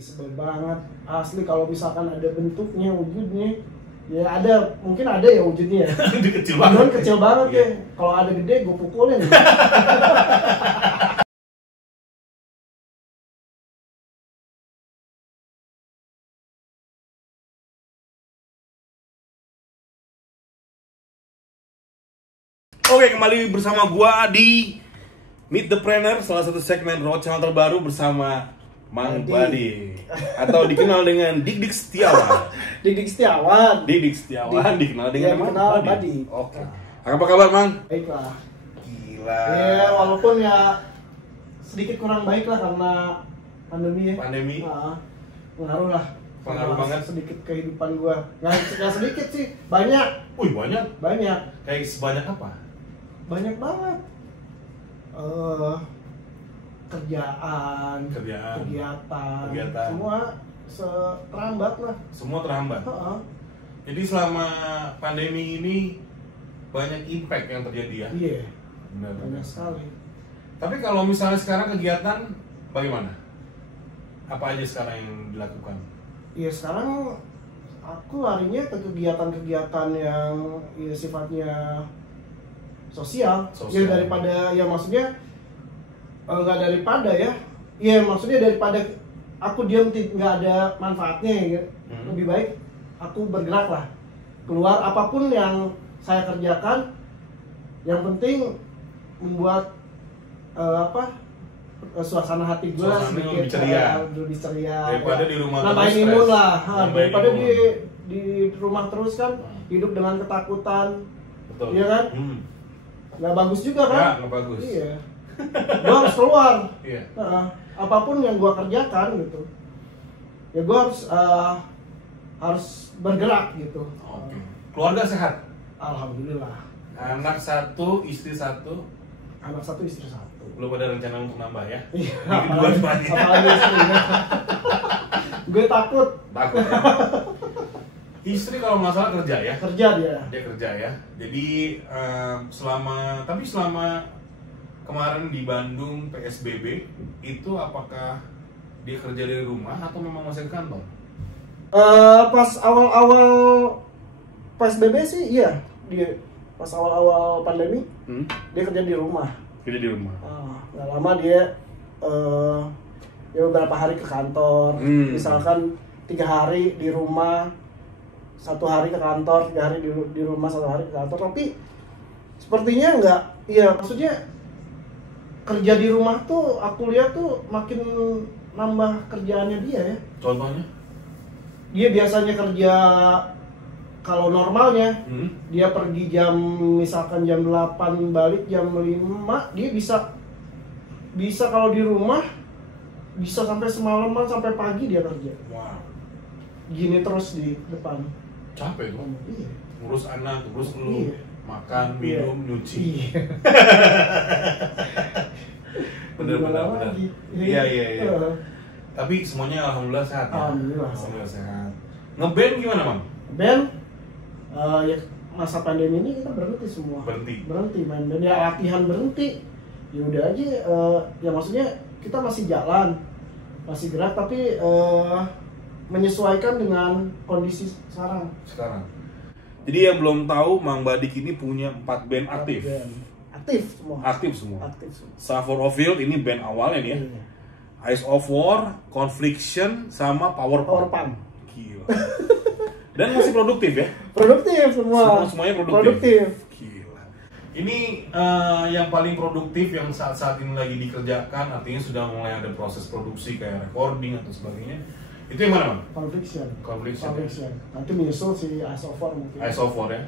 sebel banget asli. Kalau misalkan ada bentuknya, wujudnya, ya ada, mungkin ada ya wujudnya ya. Itu kecil banget. Kecil banget ya. Kalau ada gede gue pukulin. Oke, kembali bersama gua di Meet the Planner, salah satu segmen Road Channel terbaru bersama Mang Badi, atau dikenal dengan Dik Setiawan. Dik Setiawan. Dik Setiawan dikenal dengan Mang Badi. Oke. Apa kabar, Mang? Baiklah. Gila. Ya, walaupun ya sedikit kurang baik lah karena pandemi ya. Pandemi. Pengaruh lah. Pengaruh banget sedikit kehidupan gua. Nggak sedikit sih, banyak. Wih, banyak. Banyak. Kayak sebanyak apa? Banyak banget. Kerjaan, kegiatan, semua terambat lah. Semua terhambat. Jadi selama pandemi ini banyak impact yang terjadi ya. Iya. Benar. Banyak sekali. Tapi kalau misalnya sekarang kegiatan bagaimana? Apa aja sekarang yang dilakukan? Iya, sekarang aku larinya ke kegiatan-kegiatan yang ya sifatnya sosial. Ya daripada, ya maksudnya nggak daripada ya. Iya, maksudnya daripada aku diam nggak ada manfaatnya ya. Lebih baik aku bergerak lah. Keluar, apapun yang saya kerjakan, yang penting membuat suasana hati gue sedikit lebih ceria daripada di rumah nambahin imun lah, daripada di rumah terus kan hidup dengan ketakutan. Betul. Iya kan? Nggak bagus juga kan? Ya, nggak bagus. Iya. Gue harus keluar. Iya. Apapun yang gue kerjakan gitu, ya gue harus bergerak gitu. Oke. Keluarga sehat? Alhamdulillah. Anak satu, istri satu. Anak satu, istri satu. Belum ada rencana untuk nambah ya? Iya. Dua-duanya. Apalagi istrinya. Gue takut. Takut ya? Istri kalau nggak salah kerja ya? Kerja dia. Dia kerja ya. Jadi selama kemarin di Bandung PSBB itu apakah dia kerja dari rumah atau memang masih ke kantor? Pas awal-awal PSBB sih iya, dia pas awal-awal pandemi dia kerja di rumah. Kerja di rumah. Nggak lama dia ya beberapa hari ke kantor. Misalkan 3 hari di rumah, 1 hari ke kantor, 3 hari di rumah, 1 hari ke kantor. Tapi sepertinya nggak, iya maksudnya kerja di rumah tuh aku lihat tuh makin nambah kerjaannya dia ya. Contohnya? Dia biasanya kerja kalau normalnya dia pergi misalkan jam 8 balik jam 5, dia bisa kalau di rumah bisa sampai semalaman, sampai pagi dia kerja. Wow. Gini terus di depan. Capek tuh. Iya. Ngurus anak, ngurus lu, makan, minum, nyuci. Iya. Bener. Iya. Tapi semuanya alhamdulillah sehat ya. Alhamdulillah sehat. Ngeband gimana, Bang? Band ya masa pandemi ini kita berhenti semua. Berhenti main band, ya latihan berhenti. Ya udah aja, ya maksudnya kita masih jalan, masih gerak, tapi menyesuaikan dengan kondisi sekarang. Jadi yang belum tahu, Mang Badik ini punya 4 band aktif. Aktif semua. Suffer of Field ini band awalnya nih ya. Iya. Eyes of War, Confliction, sama Power Pump. Gila. Dan masih produktif ya? Produktif semua. Semuanya produktif. Gila. Ini yang paling produktif yang saat ini lagi dikerjakan, artinya sudah mulai ada proses produksi kayak recording atau sebagainya. Itu yang mana, Bang? Confliction. Nanti menyusul si Eyes of War mungkin. Eyes of War ya.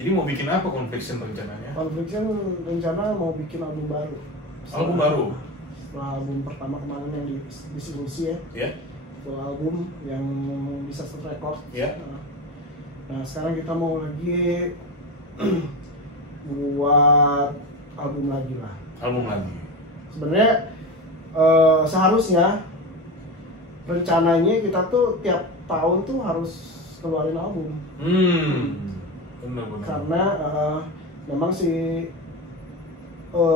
Jadi mau bikin apa Confliction rencananya? Confliction rencana mau bikin album baru. Setelah album pertama kemarin yang distribusi ya. Iya. Itu album yang bisa record. Iya. Nah, sekarang kita mau lagi buat album lagi lah. Sebenarnya seharusnya rencananya kita tuh tiap tahun tuh harus keluarin album. Benar. Karena memang si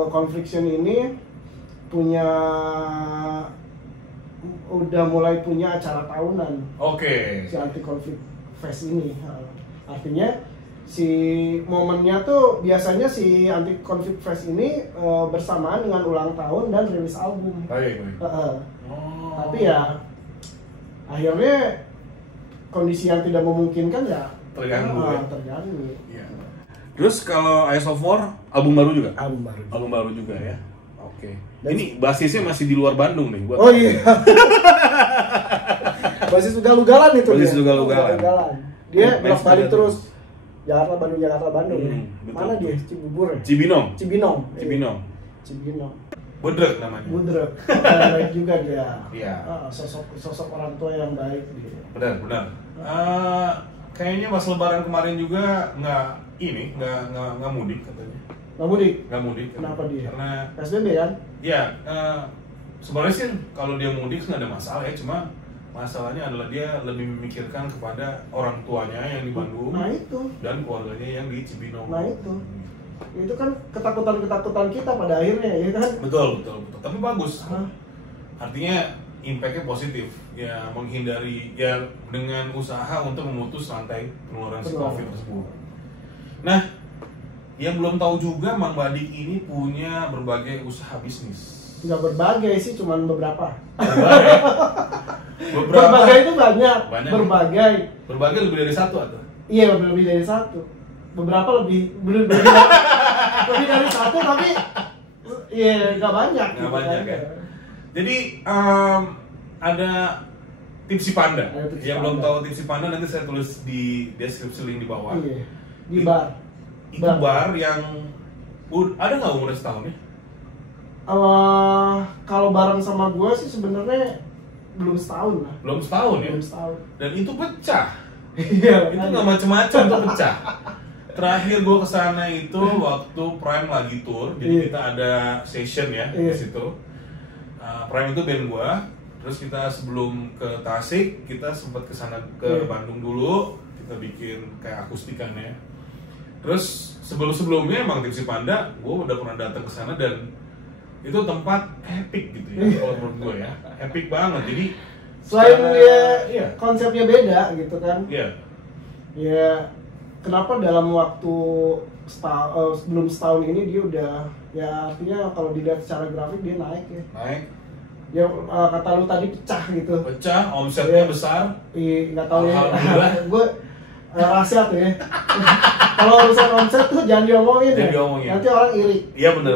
Confliction ini punya udah mulai punya acara tahunan. Oke. Si Anti Konflik Fest ini. Artinya si momennya tuh biasanya si Anti Konflik Fest ini bersamaan dengan ulang tahun dan rilis album. Baik. Tapi ya akhirnya kondisi yang tidak memungkinkan ya terganggu. Ya. Terus kalau Eyes of War album baru juga? Album baru juga ya. Oke. Ini basisnya masih di luar Bandung nih buat. Oh iya. Basis Ugal-Ugalan itu. Basis Ugal-Ugalan. Dia bolak-balik terus. Jakarta Bandung. Mana dia? Cibubur ya? Cibinong. Budrek namanya. Baik juga dia. Iya. Sosok orang tua yang baik dia. Benar. Kayaknya pas Lebaran kemarin juga nggak mudik katanya. Nggak mudik. Kenapa dia? Karena PSBB kan? Ya, sebenarnya sih kalau dia mudik nggak ada masalah ya, cuma masalahnya adalah dia lebih memikirkan kepada orang tuanya yang di Bandung, dan keluarganya yang di Cibinong. Itu kan ketakutan kita pada akhirnya, ya kan? Betul. Tapi bagus. Artinya impact-nya positif, ya menghindari ya dengan usaha untuk memutus rantai penularan si COVID tersebut. Nah, yang belum tahu juga Mang Badik ini punya berbagai usaha bisnis. Nggak berbagai sih, cuman beberapa. Berbagai itu banyak. Berbagai lebih dari satu atau? Iya, lebih dari satu. Beberapa lebih dari satu, tapi iya nggak banyak. Ya. Jadi ada Tipsy Panda. Yang belum tahu Tipsy Panda nanti saya tulis di deskripsi link di bawah. Iya. Di bar. Itu bar yang ada nggak umurnya setahun ya? Kalau bareng sama gue sih sebenarnya belum setahun lah. Belum setahun ya? Belum setahun. Dan itu pecah. Iya. Itu nggak macam-macam tuh pecah. Terakhir gue kesana itu waktu Prime lagi tour, jadi kita ada session ya di situ. Prime itu band gue. Terus kita sebelum ke Tasik, kita sempat kesana ke Bandung dulu. Kita bikin kayak akustikannya. Terus sebelumnya emang Tipsy Panda, gue udah pernah datang ke sana dan itu tempat epic gitu ya, kalau menurut gue ya, epic banget. Jadi selain dia konsepnya beda gitu kan? Ya kenapa dalam waktu sebelum setahun ini dia udah, ya artinya kalau dilihat secara grafik dia naik ya. Ya kata lu tadi pecah gitu. Pecah, omsetnya besar. Iya, nggak tahu ya. Gue rahasia tuh ya. Kalau urusan omset tuh jangan diomongin ya. Nanti orang iri. Iya benar.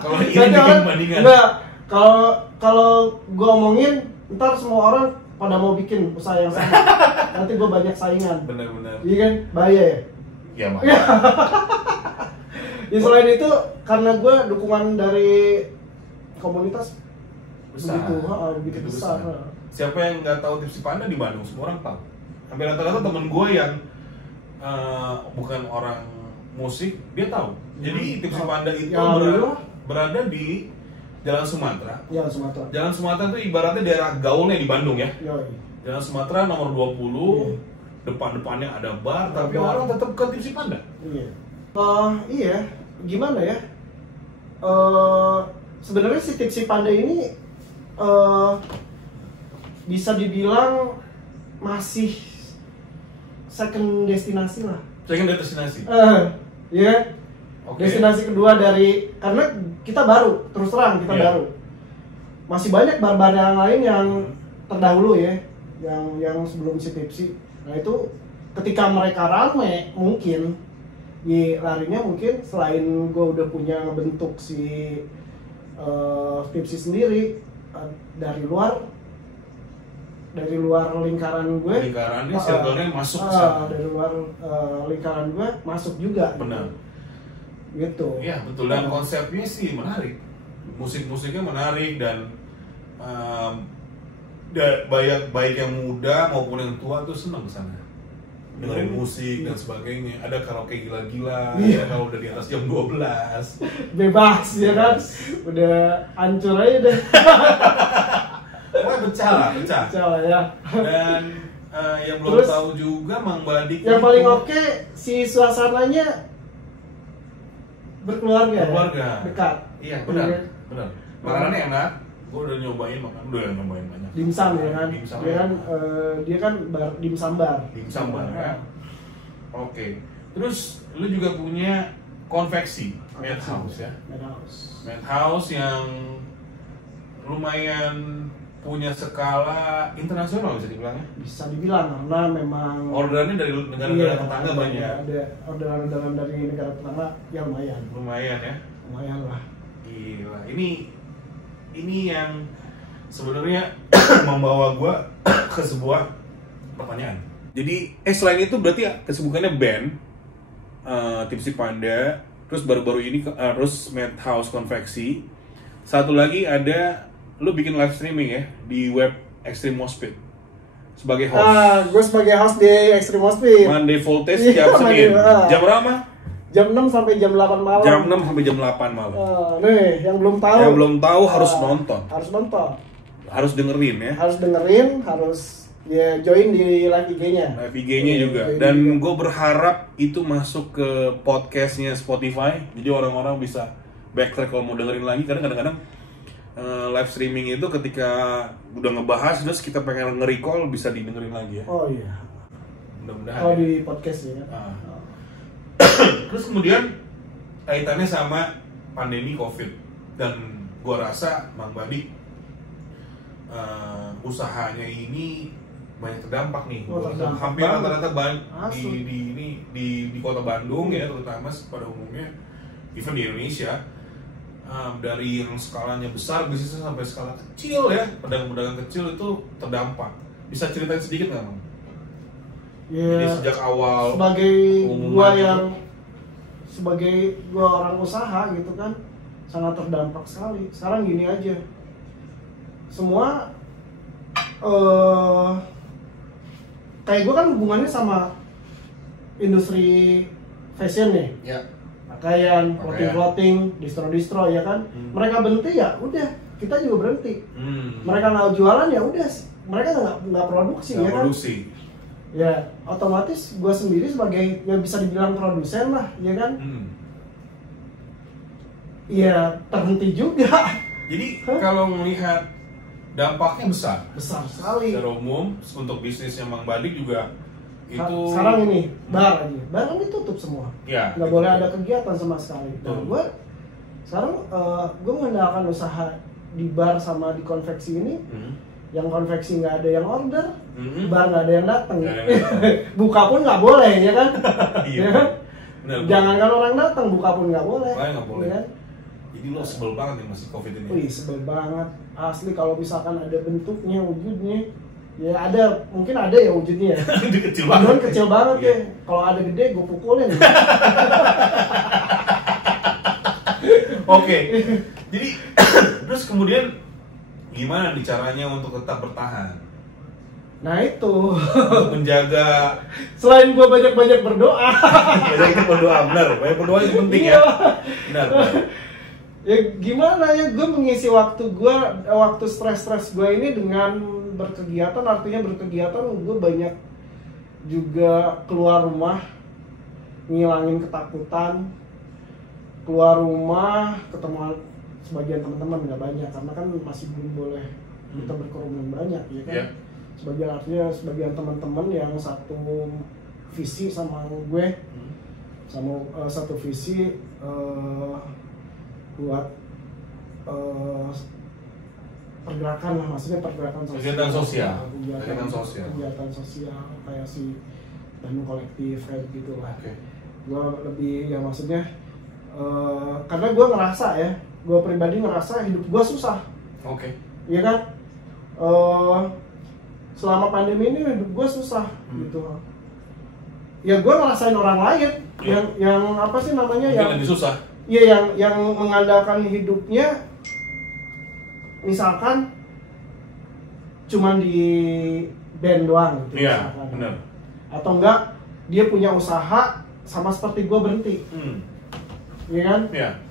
Kalau iri bikin bandingan. Enggak. Kalau gue omongin, ntar semua orang pada mau bikin usaha yang sama. Nanti gue banyak saingan. Benar. Iya kan? Bahaya ya? Iya bahaya. Ya selain itu, karena gue dukungan dari komunitas begitu besar. Siapa yang nggak tahu Tipsy Panda di Bandung? Semua orang tahu. Hampir rata-rata temen gue yang bukan orang musik, dia tahu. Jadi Tipsy Panda itu berada di Jalan Sumatera. Jalan Sumatera itu ibaratnya daerah gaulnya di Bandung ya. Jalan Sumatera nomor 20. Depan-depannya ada bar, tapi orang tetap ke Tipsy Panda. Iya. Gimana ya? Sebenarnya si Tipsy Panda ini bisa dibilang masih second destinasi lah. Second destinasi? Iya. Destinasi kedua dari, karena kita baru, terus terang kita baru. Masih banyak bar-bar yang lain yang terdahulu ya, yang sebelum si Tipsy. Nah itu ketika mereka rame mungkin, larinya mungkin selain gue udah punya ngebentuk si Tipsy sendiri dari luar lingkaran gue. Lingkarannya, circle-nya masuk ke sana. Dari luar lingkaran gue masuk juga. Benar. Gitu. Iya betul, dan konsepnya sih menarik. Musik-musiknya menarik dan baik yang muda maupun yang tua tuh senang kesana. Dengerin musik dan sebagainya. Ada karaoke gila-gila, kalau udah di atas jam 12 bebas ya kan, udah hancur aja deh. Pecah lah ya. Dan yang belum tahu juga Mang Badik yang paling oke si suasananya berkeluarga. Dekat. Iya, benar. Makanannya enak. Gue udah nyobain banyak. Dimsum ya kan? Dia kan dimsum bar. Dimsum bar ya. Oke. Terus lu juga punya konveksi, Madhouse ya. Madhouse yang lumayan punya skala internasional bisa dibilang ya? Bisa dibilang karena memang orderannya dari negara-negara tetangga banyak. Ada orderan dari negara tetangga ya lumayan. Lumayan ya? Lumayan lah. Gila, ini yang sebenarnya membawa gua ke sebuah pertanyaan. Jadi selain itu berarti kesibukannya band, Tipsy Panda, terus baru-baru ini terus Madhouse konveksi. Satu lagi ada lu bikin live streaming ya di web Extreme Moshpit sebagai host. Gue sebagai host di Extreme Moshpit. Monday Voltage tiap Senin. Jam berapa? Jam 6 sampai jam 8 malam. Jam 6 sampai jam 8 malam. Nih, yang belum tahu. Yang belum tahu harus nonton. Harus nonton. Harus dengerin ya. Harus ya join di live IG-nya. Live IG-nya juga. Dan gue berharap itu masuk ke podcastnya Spotify. Jadi orang-orang bisa backtrack kalau mau dengerin lagi. Karena kadang-kadang live streaming itu ketika udah ngebahas terus kita pengen nge-recall bisa didengerin lagi ya. Oh iya. Mudah-mudahan. Oh di podcast ya. Terus kemudian kaitannya sama pandemi COVID dan gua rasa Mang Badi usahanya ini banyak terdampak nih. Hampir rata-rata di kota Bandung ya terutama pada umumnya, even di Indonesia. Dari yang skalanya besar bisnisnya sampai skala kecil ya, pedagang-pedagang kecil itu terdampak. Bisa ceritain sedikit nggak, Bang? Ya, jadi sejak awal sebagai gua orang usaha gitu kan sangat terdampak sekali. Sekarang gini aja, semua kayak gua kan hubungannya sama industri fashion nih. Ya. Pakaian, clothing, distro ya kan. Mereka berhenti ya udah, kita juga berhenti. Mereka nggak jualan ya udah, mereka nggak produksi ya kan. Ya otomatis gue sendiri sebagai ya bisa dibilang produsen lah ya kan. Ya terhenti juga. Jadi kalau melihat dampaknya besar sekali. Secara umum untuk bisnisnya Mang Badi juga itu sekarang ini bar kan ditutup semua ya, nggak boleh ada kegiatan sama sekali. Nah gue sekarang gue mengandalkan usaha di bar sama di konveksi ini. Yang konveksi nggak ada yang order, bar nggak ada yang datang. Buka pun nggak boleh ya kan. Ya kan? Jangankan orang datang, buka pun nggak boleh. Nggak boleh. Ya kan? Jadi lo sebel banget nih masih COVID ini. Wih sebel banget asli. Kalau misalkan ada bentuknya, wujudnya ya mungkin ada ya wujudnya ya. Kecil banget ya. Kalau ada gede gue pukulin. Oke. Jadi terus kemudian gimana nih caranya untuk tetap bertahan? Nah itu untuk menjaga. Selain gue banyak berdoa. Banyak berdoa, benar. Banyak berdoa itu penting ya. Benar. Ya gimana ya, gue mengisi waktu stres gue ini dengan berkegiatan. Artinya berkegiatan gue banyak juga keluar rumah, ngilangin ketakutan, keluar rumah ketemu sebagian teman-teman, nggak banyak karena kan masih belum boleh kita berkerumun banyak ya kan. Sebagian teman-teman yang satu visi sama gue, satu visi buat pergerakan lah, maksudnya kegiatan sosial kayak si Bandung Kolektif kayak gitu lah. Gue lebih ya maksudnya karena gue ngerasa ya, gue pribadi ngerasa hidup gue susah. Iya kan, selama pandemi ini hidup gue susah gitu. Ya gue ngerasain orang lain yang apa sih namanya yang lebih susah. Iya, yang mengandalkan hidupnya misalkan cuman di band doang gitu. Iya, benar. Atau enggak dia punya usaha sama seperti gue berhenti. Iya kan? Iya.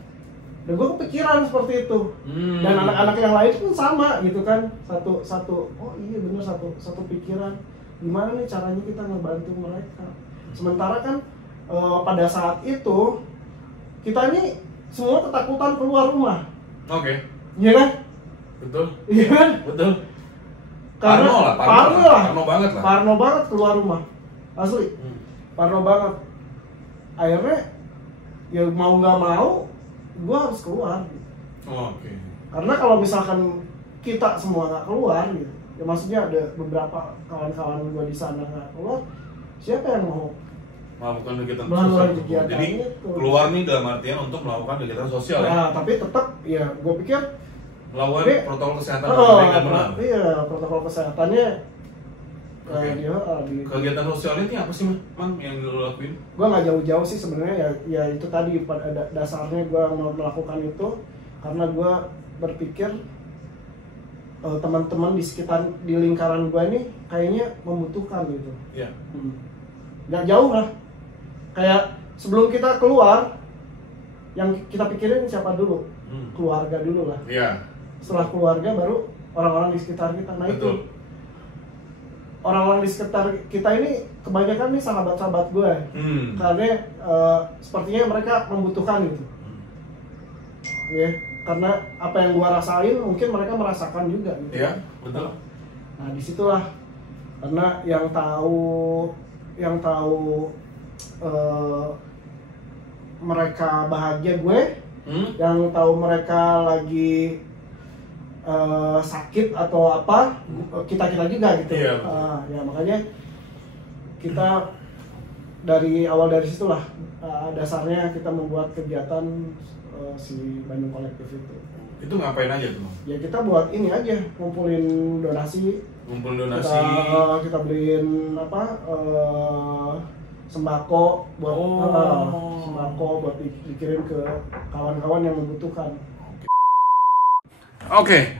Dan gue kepikiran seperti itu. Dan anak-anak yang lain pun sama gitu kan. Oh iya bener, satu pikiran. Gimana nih caranya kita ngebantu mereka. Sementara kan pada saat itu kita ini semua ketakutan keluar rumah. Iya kan? Betul. Iya kan? Betul. Karena Parno banget lah. Parno banget keluar rumah. Asli. Parno banget. Akhirnya ya mau nggak mau gue harus keluar. Oke. Karena kalau misalkan kita semua nggak keluar gitu, ya maksudnya ada beberapa kawan-kawan gue di sana nggak keluar, siapa yang mau melakukan kegiatan melakukan sosial? kegiatan Jadi itu? keluar nih dalam artian untuk melakukan kegiatan sosial ya. Nah, tapi tetap ya gue pikir Melawan Tapi, protokol kesehatan dengan benar. Iya, protokol kesehatannya Oke. di Kegiatan sosialnya ini apa sih, Mang, yang lo lakuin? gue nggak jauh-jauh sih sebenarnya, ya itu tadi pada dasarnya gue melakukan itu karena gue berpikir teman-teman di lingkaran gue ini kayaknya membutuhkan gitu. Iya. Nggak jauh lah, kayak sebelum kita keluar yang kita pikirin siapa dulu? Keluarga dulu lah. Iya. Setelah keluarga baru orang-orang di sekitar kita. Nah Betul. itu orang-orang di sekitar kita ini kebanyakan nih sahabat-sahabat gue, karena sepertinya mereka membutuhkan gitu. Ya, karena apa yang gue rasain mungkin mereka merasakan juga gitu. Iya, betul. Nah disitulah karena yang tahu mereka bahagia gue, yang tahu mereka lagi sakit atau apa, kita juga gitu. Iya, ya makanya kita dari situlah dasarnya kita membuat kegiatan si Bandung Kolektif itu. Itu ngapain aja tuh, Mang? Ya kita buat ini aja, ngumpulin donasi. Ngumpulin donasi. Kita beliin sembako buat dikirim ke kawan-kawan yang membutuhkan. Oke.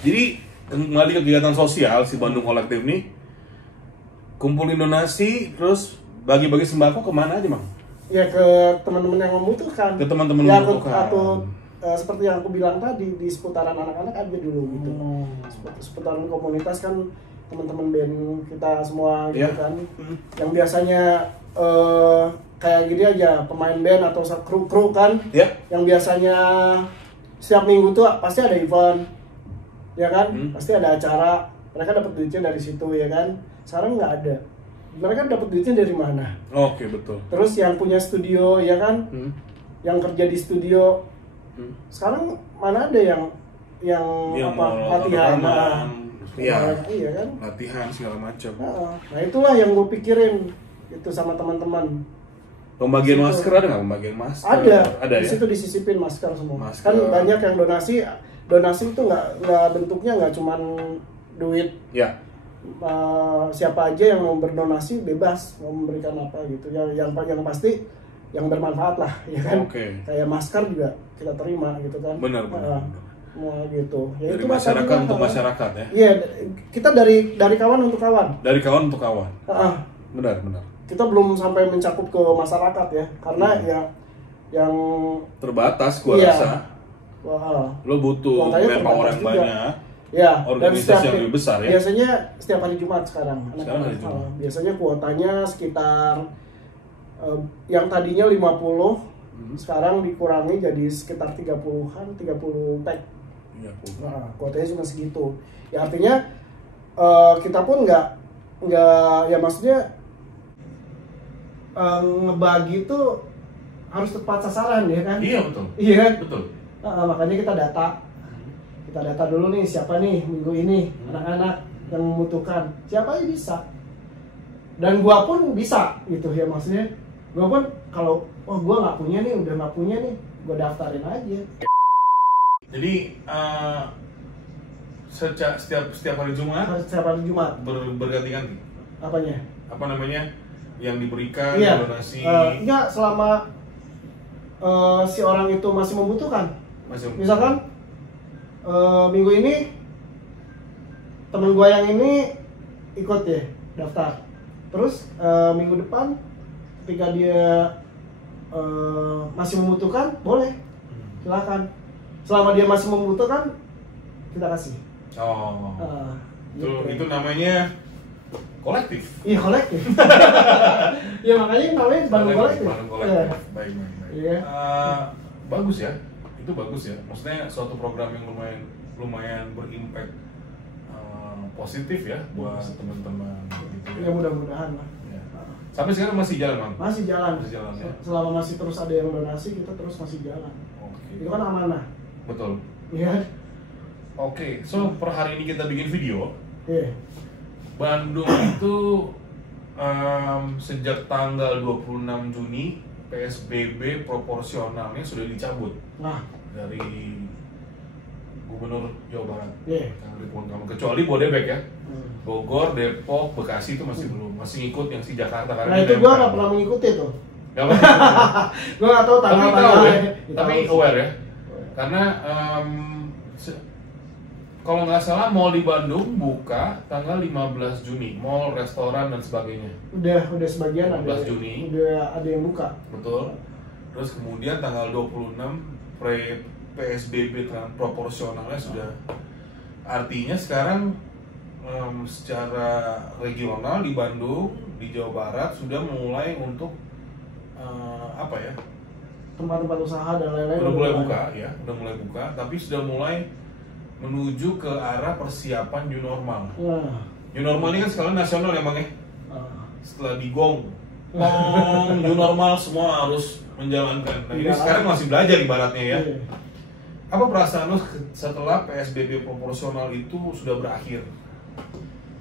Jadi kembali ke kegiatan sosial si Bandung Kolektif nih, kumpulin donasi terus bagi-bagi sembako kemana aja, Mang? Ya ke teman-teman yang membutuhkan. Ke teman-teman ya, membutuhkan. Atau seperti yang aku bilang tadi, di seputaran anak-anak aja dulu gitu. Seputaran komunitas kan teman-teman band kita semua gitu kan. Yang biasanya kayak gini aja, pemain band atau kru kan. Yang biasanya setiap minggu tuh pasti ada event. Ya kan? Pasti ada acara. Mereka dapat duitnya dari situ ya kan. Sekarang nggak ada. Mereka dapat duitnya dari mana? Oke, betul. Terus yang punya studio ya kan, yang kerja di studio, sekarang mana ada yang latihan? Iya kan? Latihan segala macam. Nah itulah yang gue pikirin itu sama teman-teman. Pembagian masker ada nggak? Pembagian masker? Ada di situ disisipin masker semua. Masker. Kan banyak yang donasi itu nggak bentuknya nggak cuman duit. Ya. Siapa aja yang mau berdonasi bebas mau memberikan apa gitu, yang pasti yang bermanfaat lah ya kan. Kayak masker juga kita terima gitu kan. Benar. Mau gitu ya, dari masyarakat untuk masyarakat ya. Iya, kita dari kawan untuk kawan, dari kawan untuk kawan. Benar kita belum sampai mencakup ke masyarakat ya, karena ya yang terbatas gua rasa. Lo butuh manpower yang juga. banyak. Ya, organisasi yang lebih besar ya. Biasanya setiap hari Jumat sekarang. Hari Jumat. Biasanya kuotanya sekitar yang tadinya 50, sekarang dikurangi jadi sekitar 30-an, 30 pack. Nah, kuotanya cuma segitu. Ya artinya kita pun nggak ya maksudnya ngebagi itu harus tepat sasaran ya kan? Iya betul. Iya kan? Betul. Makanya kita data dulu nih siapa nih minggu ini anak-anak yang membutuhkan, siapa aja bisa, dan gua pun bisa gitu ya, maksudnya gua pun kalau gua nggak punya nih, udah nggak punya nih, gua daftarin aja. Jadi setiap hari Jumat berganti-ganti Apanya? Apa namanya yang diberikan donasi? Enggak, selama si orang itu masih membutuhkan. Misalkan minggu ini temen gue yang ini ikut ya daftar, terus minggu depan ketika dia masih membutuhkan, boleh silakan, selama dia masih membutuhkan kita kasih. Itu namanya kolektif. Iya, kolektif. Ya makanya namanya Bandung Kolektif. Baik. Bagus ya. Itu bagus ya, maksudnya suatu program yang lumayan lumayan berimpact positif ya buat teman-teman gitu ya. Mudah-mudahan lah. Ya. Sampai sekarang masih jalan, Bang? Masih jalan. Masih jalan ya. Selama masih terus ada yang donasi, kita terus masih jalan. Oke. Itu kan amanah. Betul. Iya. Oke, so per hari ini kita bikin video. Iya. Bandung itu sejak tanggal 26 Juni PSBB proporsionalnya sudah dicabut. Nah, dari Gubernur Jawa Barat. Iya. Kecuali Bodebek ya. Bogor, Depok, Bekasi itu masih belum, masih ngikut yang si Jakarta karena nah itu gua nggak pernah mengikuti tuh. Nggak pernah. Gua nggak tahu Tapi tanggal tahu ya. Kita Tapi tahu. aware ya. Karena kalau nggak salah mall di Bandung buka tanggal 15 Juni, mall, restoran dan sebagainya. Udah sebagian 15 Juni. Udah ada yang buka. Betul. Terus kemudian tanggal 26 PSBB proporsionalnya sudah. Artinya sekarang secara regional di Bandung, di Jawa Barat sudah mulai untuk apa ya? Tempat-tempat usaha dan lain-lain Udah mulai buka ya, udah mulai buka, tapi sudah mulai menuju ke arah persiapan new normal. Nah. New normal ini kan skala nasional emang ya. Setelah digong, new normal semua harus menjalankan. Nah ini sekarang masih belajar ibaratnya ya. Iya. Apa perasaan lo setelah PSBB proporsional itu sudah berakhir?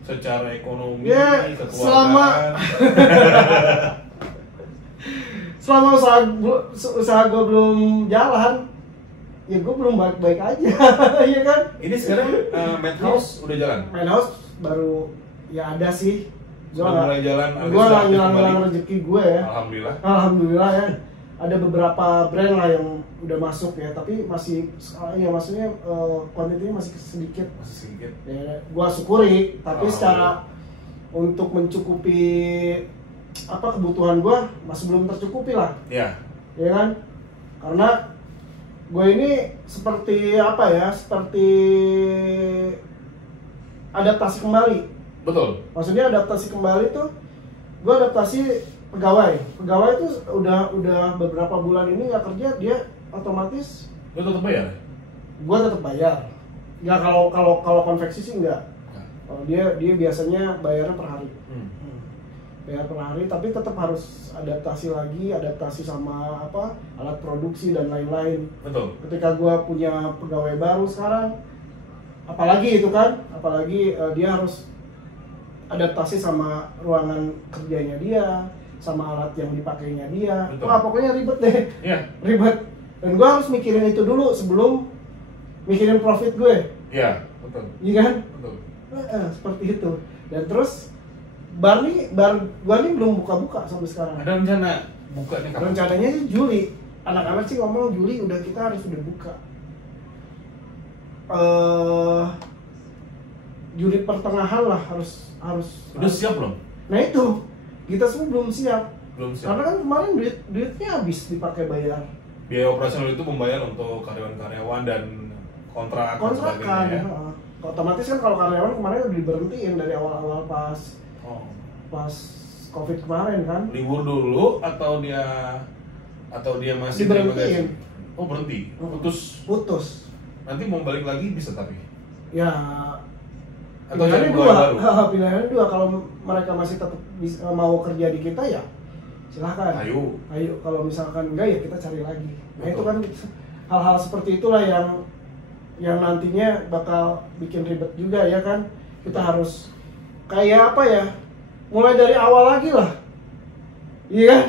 Secara ekonomi, Ya, kekeluargaan. Selama usaha gue belum jalan, ya gue belum baik-baik aja, ya kan? Ini sekarang Madhouse udah jalan? Madhouse baru ya ada sih. Sudah mulai jalan. Gue nggak ngilang rezeki gue ya. Alhamdulillah. Alhamdulillah ya. Ada beberapa brand lah yang udah masuk ya, tapi masih ya maksudnya kuantitinya masih sedikit. Masih sedikit. Ya, gue syukuri, tapi secara untuk mencukupi apa kebutuhan gue masih belum tercukupi lah. Ya. Ya kan? Karena gue ini seperti apa ya? Seperti adaptasi kembali. Betul. Maksudnya adaptasi kembali tuh, gue adaptasi pegawai itu udah beberapa bulan ini nggak kerja, dia otomatis Lo tetap bayar? gue tetap bayar. Nggak, kalau konveksi sih nggak. Kalau dia biasanya bayarnya per hari. Bayar per hari, tapi tetap harus adaptasi sama apa alat produksi dan lain-lain. Betul. Ketika gue punya pegawai baru sekarang, apalagi dia harus adaptasi sama ruangan kerjanya dia, sama alat yang dipakainya dia. Betul. Wah pokoknya ribet deh. Iya. Ribet. Dan gue harus mikirin itu dulu sebelum mikirin profit gue. Iya, betul. Iya kan? Betul. Seperti itu. Dan terus bar gua nih belum buka-buka sampai sekarang. Ada rencana buka nih kapan? Rencananya sih Juli. Anak-anak sih ngomong Juli kita harus udah buka. Juli pertengahan lah harus. Udah siap belum? Nah itu kita semua belum siap. Belum siap. Karena kan kemarin duitnya habis dipakai bayar. Biaya operasional itu membayar untuk karyawan-karyawan dan kontrak dan Kontrakan. sebagainya ya. Otomatis kan kalau karyawan kemarin udah diberhentiin dari awal-awal pas Covid kemarin kan. Libur dulu atau dia masih terima Diberhentiin. gaji? Oh berhenti. Putus. Nanti mau balik lagi bisa tapi. Ya. Atau Pilihannya cari dua. baru? Pilihannya dua. Kalau mereka masih tetap mau kerja di kita ya silahkan. Ayo. Kalau misalkan enggak ya kita cari lagi. Nah Betul. itu kan hal-hal seperti itulah yang nantinya bakal bikin ribet juga ya kan. Kita harus kayak apa ya? Mulai dari awal lagi lah. Iya kan?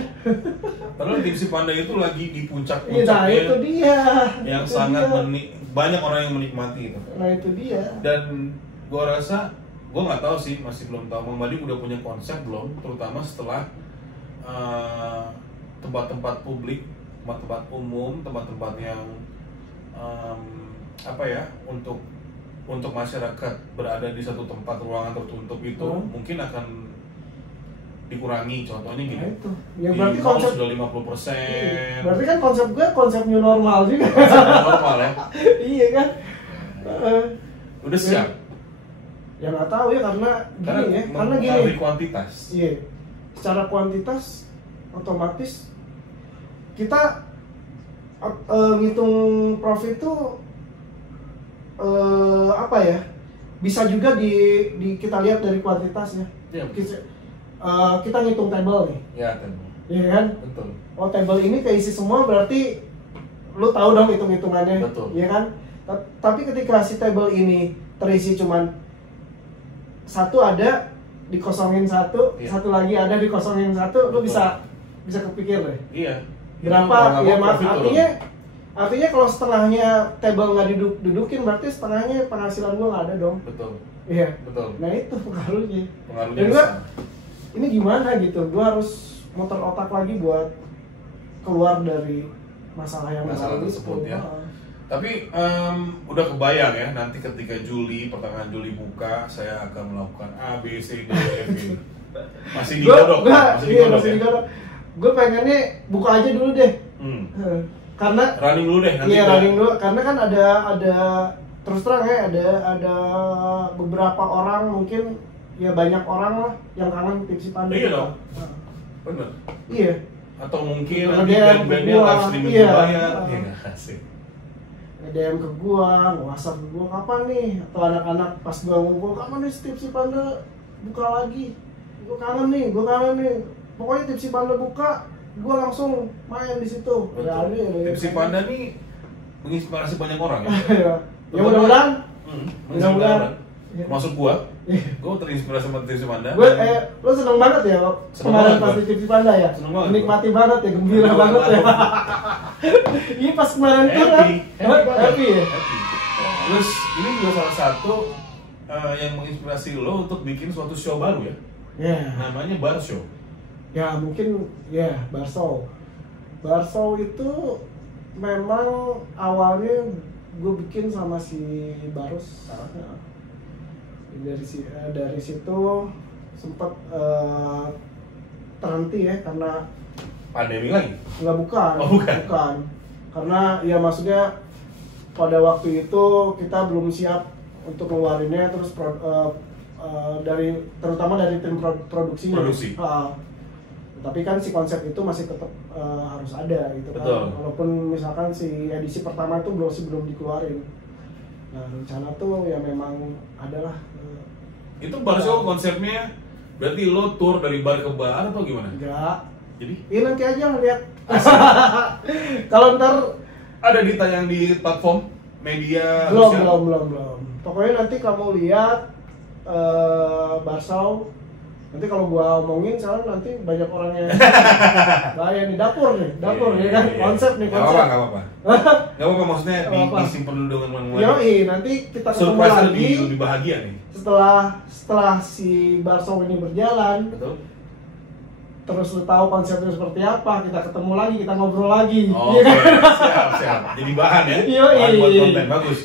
Padahal tim si Panda itu lagi di Nah puncak-puncaknya itu dia. yang Itu sangat dia. banyak orang yang menikmati itu. Nah itu dia. Dan gua rasa, gua nggak tahu sih, masih belum tahu Mang Badi udah punya konsep belum, terutama setelah tempat-tempat publik, tempat-tempat umum, tempat-tempat yang apa ya, untuk masyarakat berada di satu tempat ruangan tertutup itu mungkin akan dikurangi. Contohnya gini, Nah itu. Ya di berarti mall konsep sudah 50%. Berarti kan konsep gue konsep new normal juga. Konsep normal ya. Iya kan? Udah siap. Ya nggak tahu ya karena gini ya, karena gini. Mempengaruhi kuantitas. Iya. Secara kuantitas otomatis kita ngitung profit tuh apa ya? Bisa juga kita lihat dari kuantitasnya. Iya. Kita ngitung table nih. Ya, table. Iya kan? Betul. Oh, table ini keisi semua berarti lu tahu dong hitung-hitungannya. Betul. Iya kan? Tapi ketika si table ini terisi cuman satu ada dikosongin satu, iya. Satu lagi ada dikosongin satu, lu bisa kepikir deh. Iya. Berapa? Ya maaf, artinya kalau setengahnya table nggak dudukin berarti setengahnya penghasilan gua nggak ada dong. Betul. Iya. Betul. Nah itu pengaruhnya. Pengaruhnya Dan besar. ini gimana gitu? Gua harus muter otak lagi buat keluar dari masalah tersebut ya. Tapi udah kebayang ya nanti ketika pertengahan Juli buka, saya akan melakukan A, B, C, D, E, F, G. Masih digodok. Masih digodok. Gue pengennya buka aja dulu deh. Karena running dulu deh nanti. Iya, running dulu karena kan ada terus terang ya ada beberapa orang mungkin ya banyak orang lah yang kangen Tipsy Panda. Iya dong. Bener. Iya. Atau mungkin nanti band-bandnya live streaming dibayar. Iya nggak asik. DM ke gua, WhatsApp ke gua kapan nih? Atau anak-anak pas gua ngumpul kapan nih Tipsy Panda buka lagi? Gua kangen nih. Pokoknya Tipsy Panda buka, gua langsung main di situ. Tipsy Panda nih menginspirasi banyak orang ya. Ya mudah-mudahan. Masuk gua terinspirasi sama Tipsy Panda. Lo seneng banget ya kemarin pas di Tipsy Panda ya? Menikmati banget ya, gembira banget ya. Ini pas kemarin tuh happy ya? Terus ini juga salah satu yang menginspirasi lo untuk bikin suatu show baru ya? Namanya Bar Show. Ya mungkin ya Bar Show. Bar Show itu memang awalnya gue bikin sama si Barus. Dari situ sempat terhenti ya karena pandemi lagi? Bukan. Karena ya maksudnya pada waktu itu kita belum siap untuk ngeluarinnya terus terutama dari tim produksinya. Tapi kan si konsep itu masih tetap harus ada gitu kan. Betul. Walaupun misalkan si edisi pertama itu belum dikeluarin. Nah, rencana tuh ya memang adalah itu Bar Show konsepnya berarti lo tour dari bar ke bar atau gimana? Enggak. Jadi? Iya nanti aja ngeliat. Kalau ntar ada ditayang di platform media belum. Pokoknya nanti kamu lihat Bar Show. Nanti kalau gua omongin sekarang nanti banyak orang yang bahaya nih dapur ya kan konsep. Nggak apa-apa maksudnya disimpan dulu dengan Yoi, nanti kita ketemu lagi lebih bahagia nih setelah si Bar Show ini berjalan. Betul. Terus lu tahu konsepnya seperti apa, kita ketemu lagi, kita ngobrol lagi. Oke, siap. Jadi bahan ya. Bahan buat konten bagus.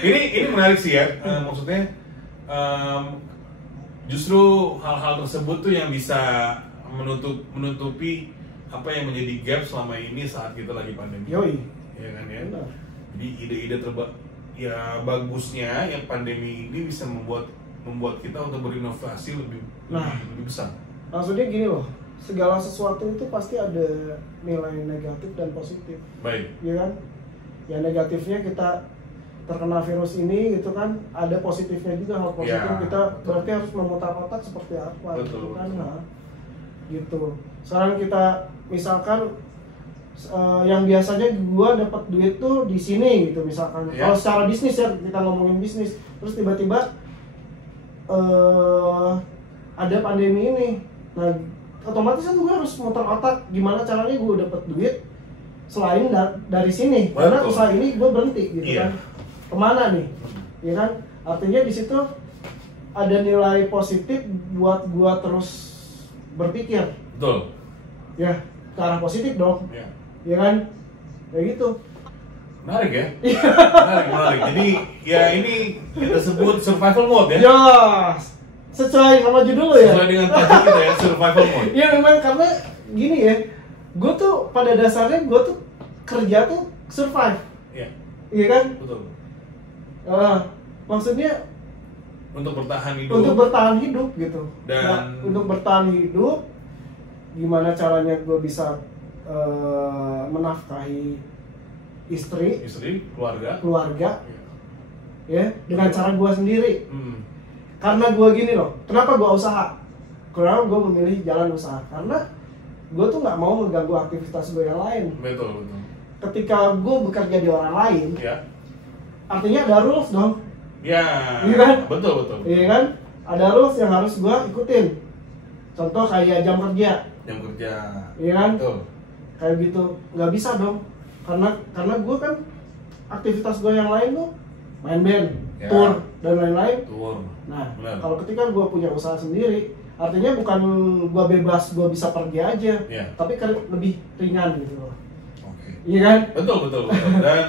Ini menarik sih ya. Maksudnya justru hal-hal tersebut tuh yang bisa menutupi apa yang menjadi gap selama ini saat kita lagi pandemi. Ya kan ya. Benar. Jadi ide-ide bagusnya yang pandemi ini bisa membuat kita untuk berinovasi lebih besar. Maksudnya gini loh, segala sesuatu itu pasti ada nilai negatif dan positif. Baik. Iya kan? Ya negatifnya kita terkena virus ini gitu kan, ada positifnya juga. Hal positif kita berarti harus memutar otak seperti apa. Betul. Kan? Nah, gitu. Sekarang kita misalkan yang biasanya gua dapat duit tuh di sini gitu misalkan. Kalau secara bisnis ya, kita ngomongin bisnis, terus tiba-tiba ada pandemi ini. Nah, otomatis kan gua harus muter otak gimana caranya gua dapat duit selain dari sini. Karena usaha ini gua berhenti gitu kan. Kemana nih? Ya kan? Artinya di situ ada nilai positif buat gua terus berpikir. Betul. Ya, ke arah positif dong. Ya kan? Kayak gitu. Menarik ya? Menarik. Jadi ya ini kita sebut survival mode ya? Ya, sesuai sama judul ya? Sesuai dengan tajuk kita ya, survival mode. Iya memang karena gini ya, gue tuh pada dasarnya gue tuh kerja tuh survive. Iya kan? Betul. Maksudnya untuk bertahan hidup gitu. Dan untuk bertahan hidup, gimana caranya gue bisa menafkahi istri, keluarga, ya dengan cara gue sendiri. Karena gue gini loh, kenapa gue usaha? Karena gue memilih jalan usaha karena gue tuh nggak mau mengganggu aktivitas gue yang lain. Betul. Ketika gue bekerja di orang lain, artinya ada rules dong. Iya kan? Betul. Iya kan? Ada rules yang harus gue ikutin. Contoh kayak jam kerja. Iya kan? Betul. Kayak gitu, nggak bisa dong. Karena gue kan aktivitas gue yang lain tuh main band, tour dan lain-lain. Nah, kalau ketika gue punya usaha sendiri, artinya bukan gue bebas, gue bisa pergi aja, tapi kan lebih ringan gitu loh. Iya kan? Betul. Dan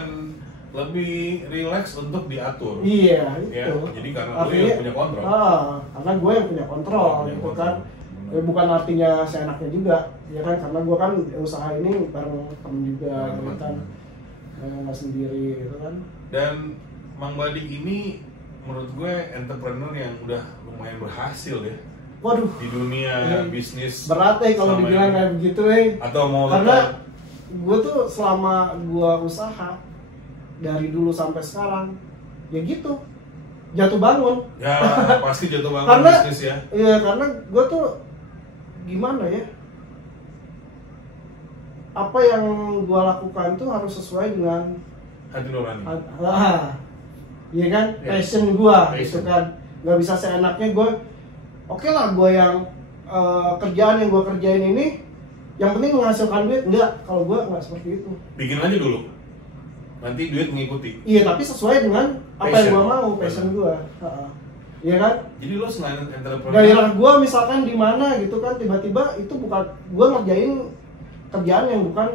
lebih rileks untuk diatur. Iya, itu. Ya, jadi karena gue yang punya kontrol. Karena gue yang punya kontrol, gitu kan. Bukan artinya seenaknya juga, ya kan? Karena gue kan usaha ini bareng temen juga, gitu kan. Nggak sendiri, gitu kan. Dan Mang Badi ini menurut gue entrepreneur yang udah lumayan berhasil ya. Waduh. Di dunia bisnis. Berat kalau dibilang kayak begitu Atau mau karena gue tuh selama gue usaha dari dulu sampai sekarang ya gitu jatuh bangun. Ya pasti jatuh bangun karena, bisnis ya. Iya karena gue tuh gimana ya, apa yang gue lakukan tuh harus sesuai dengan hati nurani. Iya kan, passion gue gitu kan. Nggak bisa seenaknya gue. Oke lah gue yang kerjaan yang gue kerjain ini yang penting menghasilkan duit. Enggak, kalau gue nggak seperti itu. Bikin aja dulu, nanti duit mengikuti. Iya, tapi sesuai dengan apa yang gue mau, passion gue. Iya kan? Jadi lo selain entrepreneur, gairah gue misalkan di mana gitu kan, tiba-tiba itu bukan gue ngerjain kerjaan yang bukan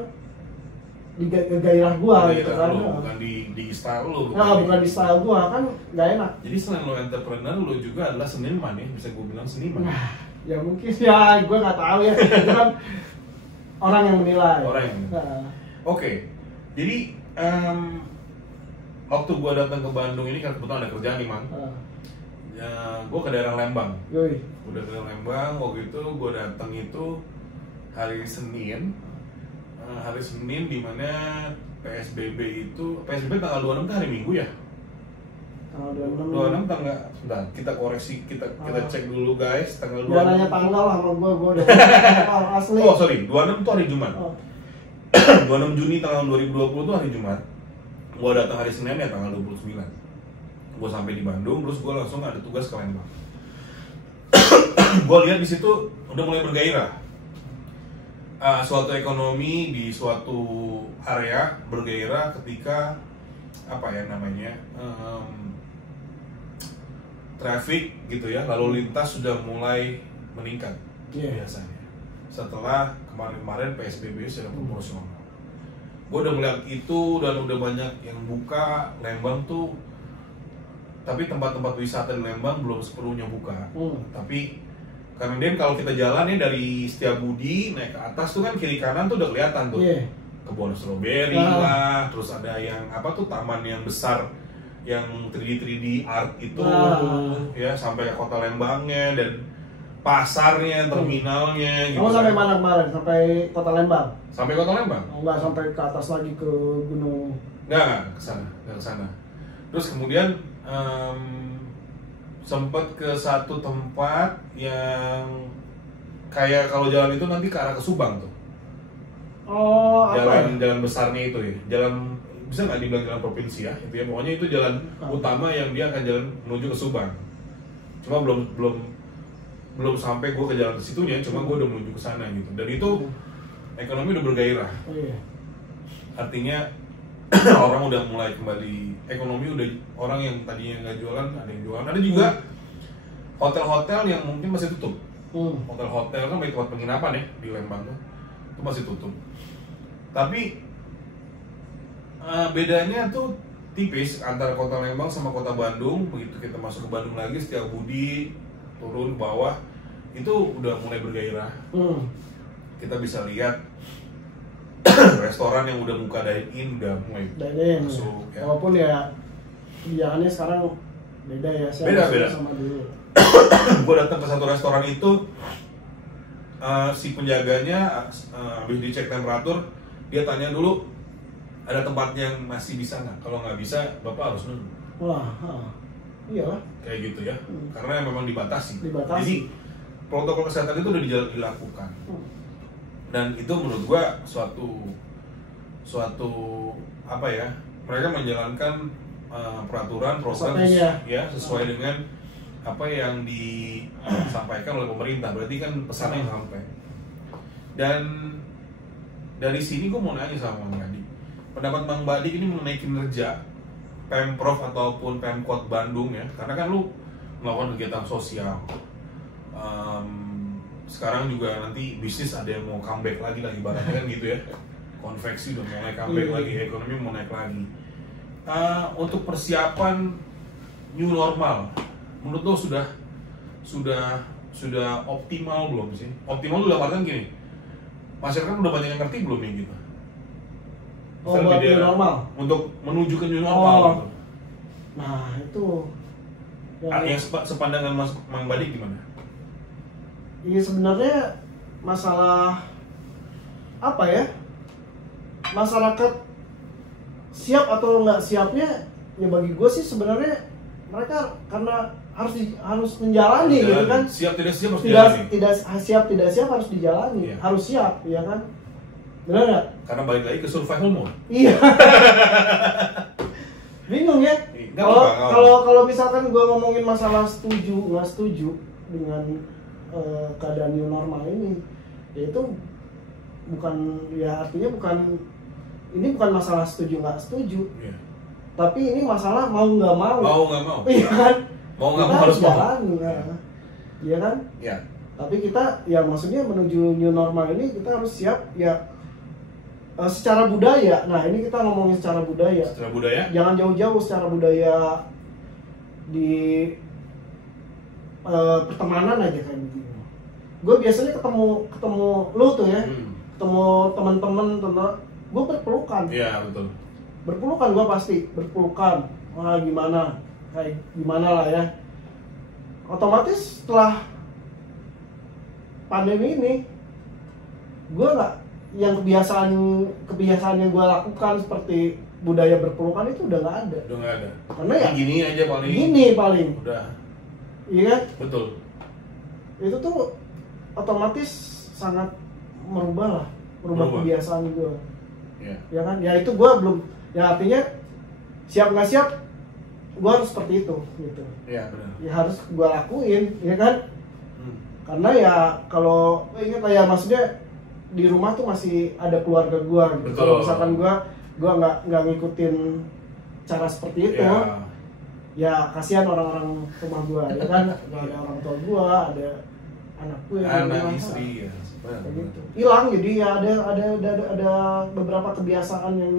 di gairah gue gitu kan. Bukan di style lo. Bukan di style gue kan nggak enak. Jadi selain lo entrepreneur, lo juga adalah seniman ya, bisa gue bilang seniman. Nah, ya mungkin ya gue nggak tahu ya. Itu kan orang yang menilai. Oke. Jadi waktu gue datang ke Bandung ini kan kebetulan ada kerjaan nih, Mang. Gue ke daerah Lembang. Udah ke Lembang, waktu itu gue datang itu hari Senin di mana PSBB tanggal 26 kan hari Minggu ya? Tanggal 26 tanggal, sebentar, kita koreksi, kita cek dulu guys, tanggal 26. Jangan nanya tanggal lah sama gue udah asli. Oh sorry, 26 itu hari Jumat. 26 Juni tahun 2020 itu hari Jumat. Gue datang hari Senin ya tanggal 29. Gue sampai di Bandung, terus gue langsung ada tugas ke Lembang. Gue lihat di situ udah mulai bergairah. Suatu ekonomi di suatu area bergairah ketika apa ya namanya traffic gitu ya, lalu lintas sudah mulai meningkat biasanya setelah kemarin PSBB secara proporsional. Gue udah melihat itu dan udah banyak yang buka Lembang tuh, tapi tempat-tempat wisata di Lembang belum sepenuhnya buka. Tapi kemudian kalau kita jalan nih dari Setiabudi naik ke atas tuh kan kiri kanan tuh udah kelihatan tuh kebun stroberi lah, terus ada yang apa tuh taman yang besar yang 3D art itu ya, sampai ke kota Lembangnya dan pasarnya, terminalnya gitu. Kamu sampai mana kemarin? Sampai kota Lembang? Sampai kota Lembang? Enggak sampai ke atas lagi ke gunung. Enggak ke sana. Terus kemudian sempat ke satu tempat yang kayak kalau jalan itu nanti ke arah ke Subang tuh. Jalan besarnya itu ya. Jalan bisa nggak dibilang jalan provinsi ya? Itu ya, pokoknya itu jalan utama yang dia akan jalan menuju ke Subang. Cuma belum sampai gue ke jalan ke situnya, cuma gue udah menuju ke sana gitu. Dan itu ekonomi udah bergairah. Artinya orang udah mulai kembali, ekonomi udah, orang yang tadinya nggak jualan ada yang jualan. Ada juga hotel-hotel yang mungkin masih tutup. Hotel-hotel kan tempat penginapan ya di Lembang tuh, itu masih tutup. Tapi bedanya tuh tipis antara kota Lembang sama kota Bandung. Begitu kita masuk ke Bandung lagi, Setiabudi turun ke bawah, itu udah mulai bergairah. Kita bisa lihat restoran yang udah buka dine-in udah mulai masuk ya. Walaupun ya kebijakannya sekarang beda ya, beda sama dulu. Gue datang ke satu restoran itu, si penjaganya habis dicek temperatur, dia tanya dulu, ada tempatnya yang masih bisa nggak? Kalau nggak bisa, Bapak harus nunggu. Wah, iyalah. Kayak gitu ya, karena memang dibatasi. Dibatasi. Jadi protokol kesehatan itu udah dilakukan. Dan itu menurut gua suatu apa ya? Mereka menjalankan peraturan proses ya sesuai dengan apa yang disampaikan oleh pemerintah. Berarti kan pesannya yang sampai. Dan dari sini gua mau nanya sama Bang Badi. Pendapat Bang Badi ini mengenai kinerja Pemprov ataupun Pemkot Bandung ya, karena kan lu melakukan kegiatan sosial. Sekarang juga nanti bisnis ada yang mau comeback lagi ibaratnya kan gitu ya. Konveksi udah mulai comeback lagi, ekonomi mau naik lagi. Untuk persiapan new normal, menurut lo sudah optimal belum sih? Optimal lu dapatkan gini, masyarakat udah banyak yang ngerti belum nih gitu? Buat new normal? Untuk menuju ke new normal gitu. Nah itu yang sepandangan Mang Badi gimana? Iya sebenarnya masalah apa ya, masyarakat siap atau nggak siapnya ya bagi gue sih sebenarnya mereka karena harus menjalani gitu kan. Siap tidak siap harus dijalani. Tidak siap harus dijalani. Iya. Harus siap ya kan, benar nggak? Karena balik lagi ke survival mode. Iya. Bingung ya. Kalau misalkan gue ngomongin masalah setuju nggak setuju dengan keadaan new normal ini, ya itu bukan ya artinya ini bukan masalah setuju nggak setuju, tapi ini masalah mau nggak mau. Iya kan? Mau nggak mau harus jalan, iya kan? Iya. Tapi kita ya maksudnya menuju new normal ini kita harus siap ya. Secara budaya, nah ini kita ngomongin secara budaya. Secara budaya? Jangan jauh-jauh secara budaya di pertemanan aja kayak begini. Gue biasanya ketemu lu tuh ya, ketemu teman-teman, gue berpelukan. Iya betul. Berpelukan gue pasti, berpelukan. Wah gimana, kayak gimana lah ya. Otomatis setelah pandemi ini, gue nggak yang kebiasaan yang gue lakukan seperti budaya berpelukan itu udah nggak ada. Udah nggak ada. Karena ya gini aja paling. Gini paling. Udah. Iya kan? Betul. Itu tuh otomatis sangat merubah kebiasaan gue. Iya. Ya kan? Ya itu gue belum. Ya artinya siap nggak siap, gue harus seperti itu gitu. Iya benar. Ya harus gue lakuin, ya kan? Karena ya kalau ingat ya maksudnya di rumah tuh masih ada keluarga gue gitu. Kalau misalkan gue nggak ngikutin cara seperti itu, ya kasihan orang-orang rumah gue, ya kan? Gak ada orang tua gue, ada anak gue, anak istri, ya. Gitu. Hilang, jadi ya ada beberapa kebiasaan yang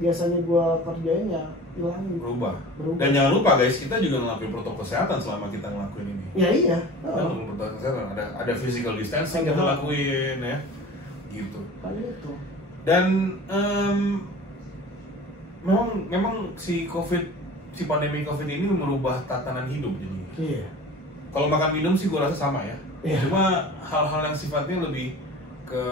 biasanya gue kerjain ya hilang. Berubah. Dan jangan lupa guys, kita juga ngelakuin protokol kesehatan selama kita ngelakuin ini. Ya iya. Protokol kesehatan ada physical distancing kita lakuin ya, gitu. Kali itu. Dan memang si pandemi COVID ini merubah tatanan hidup jadi. Iya. Kalau makan minum sih gue rasa sama ya. Iya. Cuma hal-hal yang sifatnya lebih ke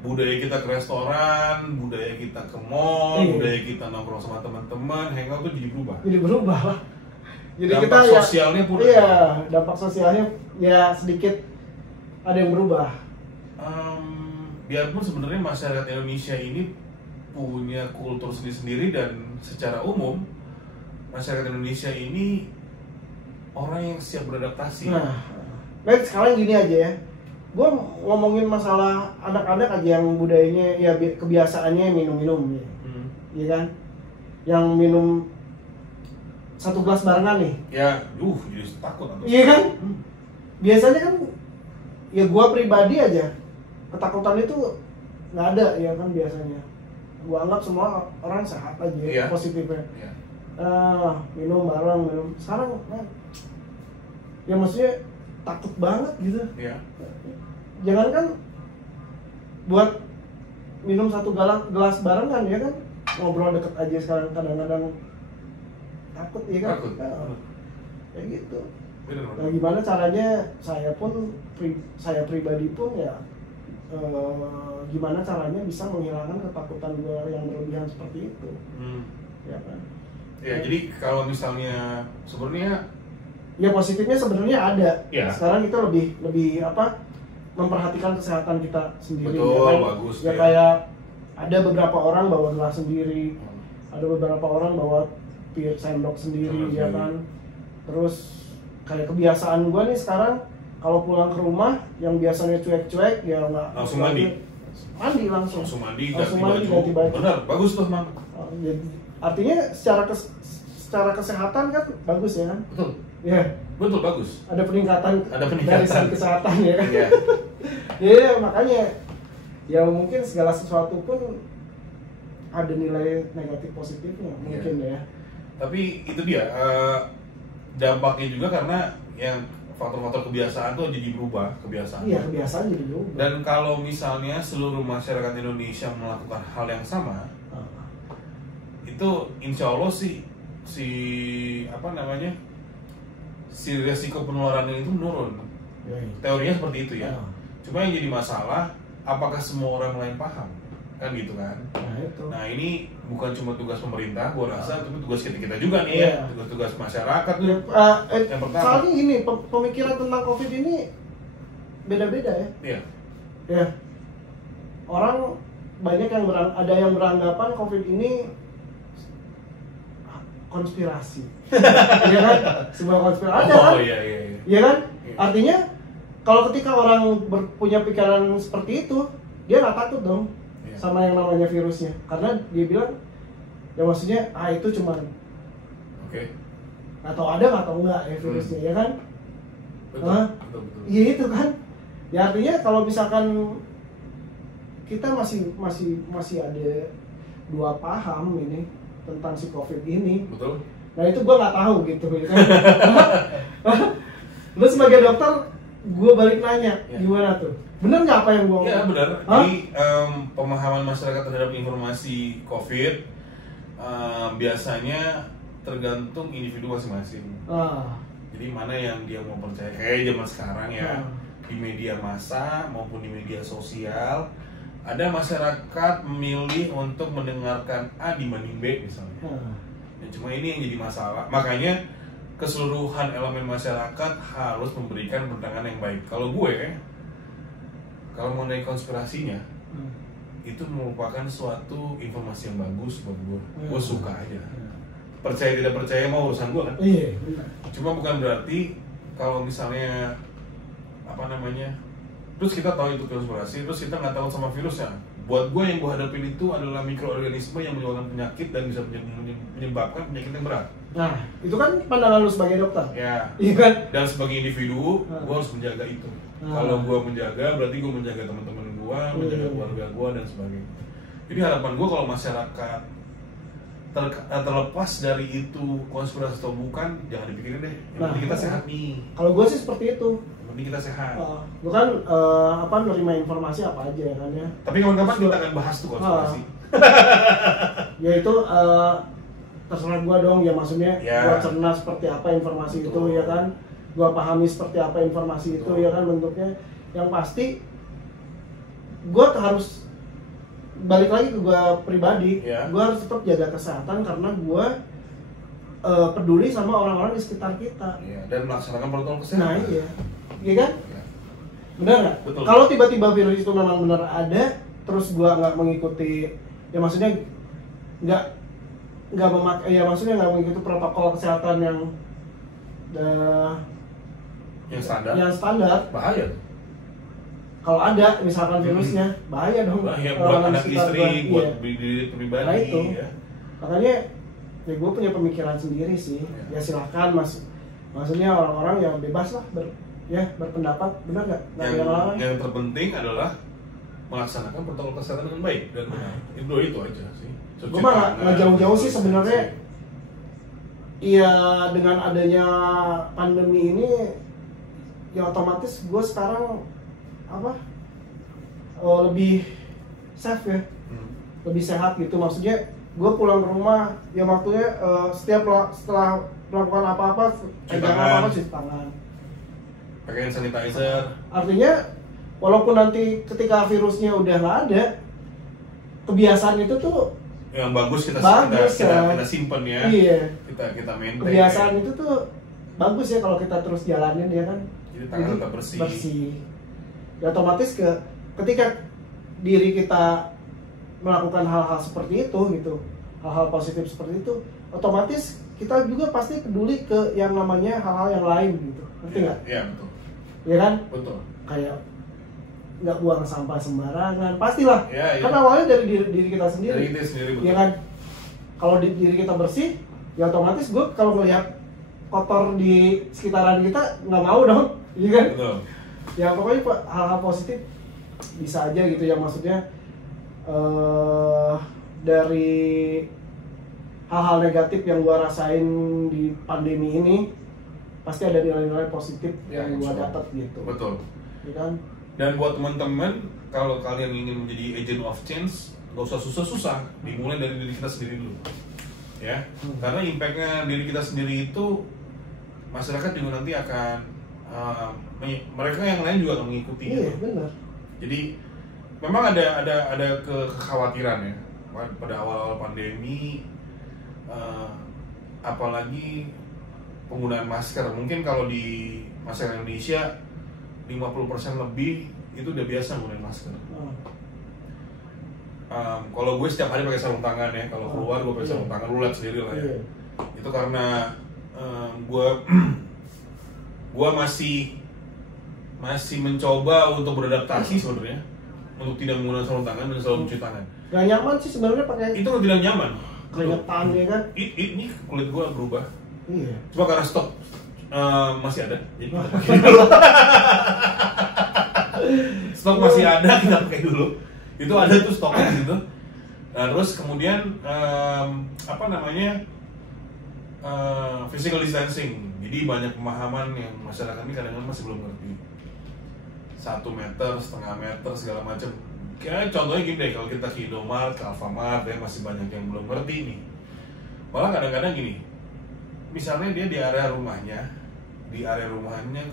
budaya kita ke restoran, budaya kita ke mall, budaya kita nongkrong sama teman-teman, hangout tuh jadi berubah. Jadi berubah lah. Jadi dampak kita sosialnya pun. Iya, dampak sosialnya ya sedikit ada yang berubah. Biarpun sebenarnya masyarakat Indonesia ini punya kultur sendiri dan secara umum masyarakat Indonesia ini orang yang siap beradaptasi. Nah, baik sekarang gini aja ya. Gue ngomongin masalah anak-anak aja yang budayanya ya kebiasaannya minum-minum ya. Iya kan? Yang minum satu gelas barengan nih. Ya, jadi takut. Iya kan? Biasanya kan ya gue pribadi aja ketakutan itu nggak ada ya kan biasanya. Gue anggap semua orang sehat aja positifnya. Iya. Minum bareng. Sekarang ya maksudnya takut banget gitu. Iya. Jangan kan buat minum satu gelas barengan ya kan, ngobrol deket aja sekarang kadang-kadang takut ya kan. Takut. Kayak gitu. Bener. Nah gimana caranya saya pribadi pun ya gimana caranya bisa menghilangkan ketakutan gue yang berlebihan seperti itu. Ya kan? Ya, jadi kalau misalnya sebenarnya ya positifnya sebenarnya ada. Ya. Sekarang kita lebih memperhatikan kesehatan kita sendiri. Betul, ya kan? bagus. Ya kayak ada beberapa orang bawa gelas sendiri, ada beberapa orang bawa sendok sendiri, ya kan. Terus kayak kebiasaan gue nih sekarang kalau pulang ke rumah yang biasanya cuek-cuek ya nggak langsung mandi langsung mandi ganti baju. Benar, bagus tuh Mang. Artinya secara kesehatan kan bagus ya kan? Betul. Ya. Betul, bagus. Ada peningkatan dari segi kesehatan ya kan? Iya. Ya makanya ya mungkin segala sesuatu pun ada nilai negatif positifnya mungkin ya. Tapi itu dia dampaknya juga karena yang faktor-faktor kebiasaan tuh jadi berubah kebiasaan. Iya, kebiasaan jadi berubah. Dan kalau misalnya seluruh masyarakat Indonesia melakukan hal yang sama, itu insya Allah si resiko penularannya itu menurun. Teorinya seperti itu ya. Cuma yang jadi masalah, apakah semua orang lain paham? Kan gitu kan. Nah ini bukan cuma tugas pemerintah, gua rasa itu tugas kita juga nih ya, tugas masyarakat tuh. Yang pertama. Soalnya ini pemikiran tentang COVID ini beda-beda ya. Iya. Ya. Orang banyak yang ada yang beranggapan COVID ini konspirasi. Iya kan? Sebuah konspirasi ada kan? Iya. Iya kan? Artinya kalau ketika orang punya pikiran seperti itu, dia nggak takut dong sama yang namanya virusnya, karena dia bilang ya maksudnya itu cuman atau ada atau enggak ya virusnya. Ya kan? Betul. Iya itu kan. Ya artinya kalau misalkan kita masih ada dua paham ini tentang si COVID ini. Betul. Nah itu gue nggak tahu gitu ya kan. Lu sebagai dokter, gue balik nanya gimana tuh? Bener nggak apa yang gue ngomong? Iya benar. Jadi pemahaman masyarakat terhadap informasi COVID biasanya tergantung individu masing-masing. Jadi mana yang dia mau percaya? Kayak zaman sekarang ya, di media massa maupun di media sosial, ada masyarakat memilih untuk mendengarkan A dibanding B misalnya. Dan cuma ini yang jadi masalah. Makanya keseluruhan elemen masyarakat harus memberikan pandangan yang baik. Kalau mengenai konspirasinya, itu merupakan suatu informasi yang bagus buat gue. Gue suka aja. Percaya tidak percaya mau urusan gue kan. Iya. Cuma bukan berarti kalau misalnya terus kita tahu itu konspirasi, terus kita nggak tahu sama virusnya. Buat gue yang gue hadapin itu adalah mikroorganisme yang menyebabkan penyakit dan bisa menyebabkan penyakit yang berat. Nah, itu kan pandangan lu sebagai dokter. Ya. Iya kan? Dan sebagai individu, gue harus menjaga itu. Kalau gue menjaga, berarti gue menjaga teman-teman gue, menjaga keluarga gue dan sebagainya. Jadi harapan gue kalau masyarakat terlepas dari itu konspirasi atau bukan, jangan dipikirin deh. Yang penting kita sehat nih. Kalau gue sih seperti itu. Yang penting kita sehat. Gue kan menerima informasi apa aja kan ya. Tapi kapan-kapan kita akan bahas tuh konspirasi. Ya itu terserah gue dong ya, maksudnya gue cerna seperti apa informasi itu ya kan. Gue pahami seperti apa informasi itu ya kan bentuknya. Yang pasti gue harus balik lagi ke gue pribadi, gue harus tetap jaga kesehatan karena gue peduli sama orang-orang di sekitar kita. Dan melaksanakan protokol kesehatan. Nah iya kan? Benar nggak? Kalau tiba-tiba virus itu memang benar ada, terus gue nggak mengikuti, ya maksudnya nggak mengikuti protokol kesehatan yang standar, bahaya. Kalau ada misalkan virusnya, bahaya dong. Bahaya buat anak istri, buat diri pribadi. Nah itu, makanya ya gue punya pemikiran sendiri sih. Ya silakan maksudnya orang-orang yang bebas lah berpendapat, benar nggak? Yang terpenting adalah melaksanakan protokol kesehatan dengan baik dan benar. Itu aja sih. Gue mah nggak jauh-jauh sih sebenarnya. Iya, dengan adanya pandemi ini, ya otomatis gue sekarang lebih safe ya, lebih sehat gitu. Maksudnya gue pulang ke rumah ya waktunya setelah melakukan apa-apa, cuci tangan, pakai hand sanitizer. Artinya walaupun nanti ketika virusnya udah nggak ada, kebiasaan itu tuh yang bagus kita simpen ya. Iya. Kita maintain. Kebiasaan itu tuh bagus ya kalau kita terus jalanin ya kan. Jadi tangan tetap bersih. Ya otomatis ketika diri kita melakukan hal-hal seperti itu gitu, hal-hal positif seperti itu, otomatis kita juga pasti peduli ke yang namanya hal-hal yang lain gitu. Ngerti nggak? Iya, betul. Iya kan? Betul. Kayak nggak buang sampah sembarangan, pastilah. Ya. Kan awalnya dari diri kita sendiri. Dari kita sendiri, betul. Iya kan? Kalau diri kita bersih, ya otomatis gue kalau melihat kotor di sekitaran kita nggak mau dong, iya kan? Betul. Ya pokoknya hal-hal positif bisa aja gitu ya, maksudnya dari hal-hal negatif yang gue rasain di pandemi ini pasti ada nilai-nilai positif yang gue dapat gitu. Betul. Ya kan? Dan buat teman-teman, kalau kalian ingin menjadi agent of change, gak usah susah-susah, dimulai dari diri kita sendiri dulu, ya. Karena impactnya diri kita sendiri itu, masyarakat juga nanti akan mereka yang lain juga akan mengikuti. Iya, benar. Jadi memang ada kekhawatiran ya pada awal-awal pandemi, apalagi penggunaan masker. Mungkin kalau di masyarakat Indonesia 50% lebih itu udah biasa menggunakan masker. Kalau gue setiap hari pakai sarung tangan ya, kalau keluar gue pakai sarung tangan, lu lihat sendiri lah ya. Itu karena gue masih mencoba untuk beradaptasi sebenarnya, untuk tidak menggunakan sarung tangan dan selalu mencuci tangan. Gak nyaman sih sebenarnya pakai itu tidak nyaman. Keringetan ya kan? Ini kulit gue berubah. Iya. Cuma karena stok masih ada, jadi stok masih ada, kita pakai dulu. Itu ada tuh stoknya gitu. Nah, terus kemudian physical distancing. Jadi banyak pemahaman yang masyarakat ini kadang-kadang masih belum ngerti. 1 meter, setengah meter, segala macam. Kayak contohnya gini deh, kalau kita ke Indomaret, ke Alfamart, ya masih banyak yang belum ngerti nih. Malah kadang-kadang gini, misalnya dia di area rumahnya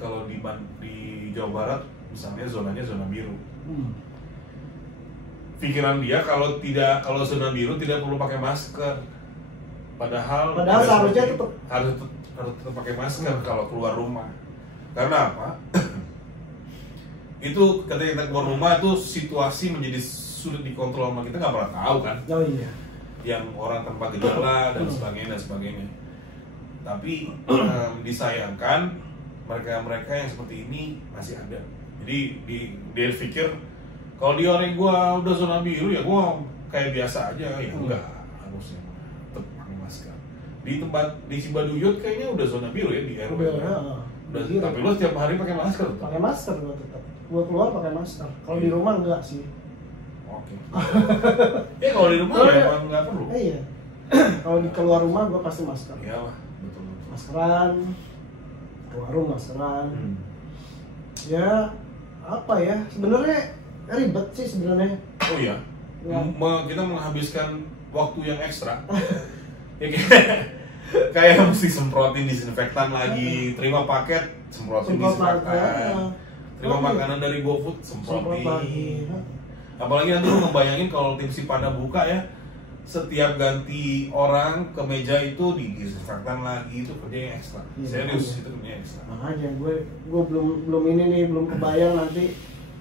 kalau di Jawa Barat, misalnya zonanya zona biru. Pikiran dia kalau zona biru tidak perlu pakai masker. Padahal seharusnya harus tetap pakai masker kalau keluar rumah. Karena apa? Itu ketika kita keluar rumah itu situasi menjadi sulit dikontrol sama kita, nggak pernah tahu kan? Oh iya. Yang orang tanpa gejala dan sebagainya. Tapi disayangkan mereka yang seperti ini masih ada. Jadi dia pikir kalau di orang gua udah zona biru ya gua kayak biasa aja, ya enggak, harusnya tetap pakai masker. Di Cibaduyut kayaknya udah zona biru ya di RW. Udah, tapi lo setiap hari pakai masker? Pakai masker gua tetap. Gua keluar pakai masker. Kalau di rumah enggak sih. Oke. Ya kalau di rumah ya emang nggak perlu. Iya. Kalau di keluar rumah gua pasti masker. Iyalah, betul. Maskeran, ke warung maskeran. Ya apa ya? Sebenarnya ribet sih sebenarnya. Oh iya. Ya. Kita menghabiskan waktu yang ekstra. Ya, kayak mesti semprotin disinfektan lagi, terima paket semprotin disinfektan, terima makanan dari GoFood semprotin lagi. Apalagi nanti lu ngebayangin kalau tim Sipanda buka ya, setiap ganti orang ke meja itu disinfektan lagi, itu kerja yang ekstra. Serius, itu kerja yang ekstra. Makanya gue belum kebayang nanti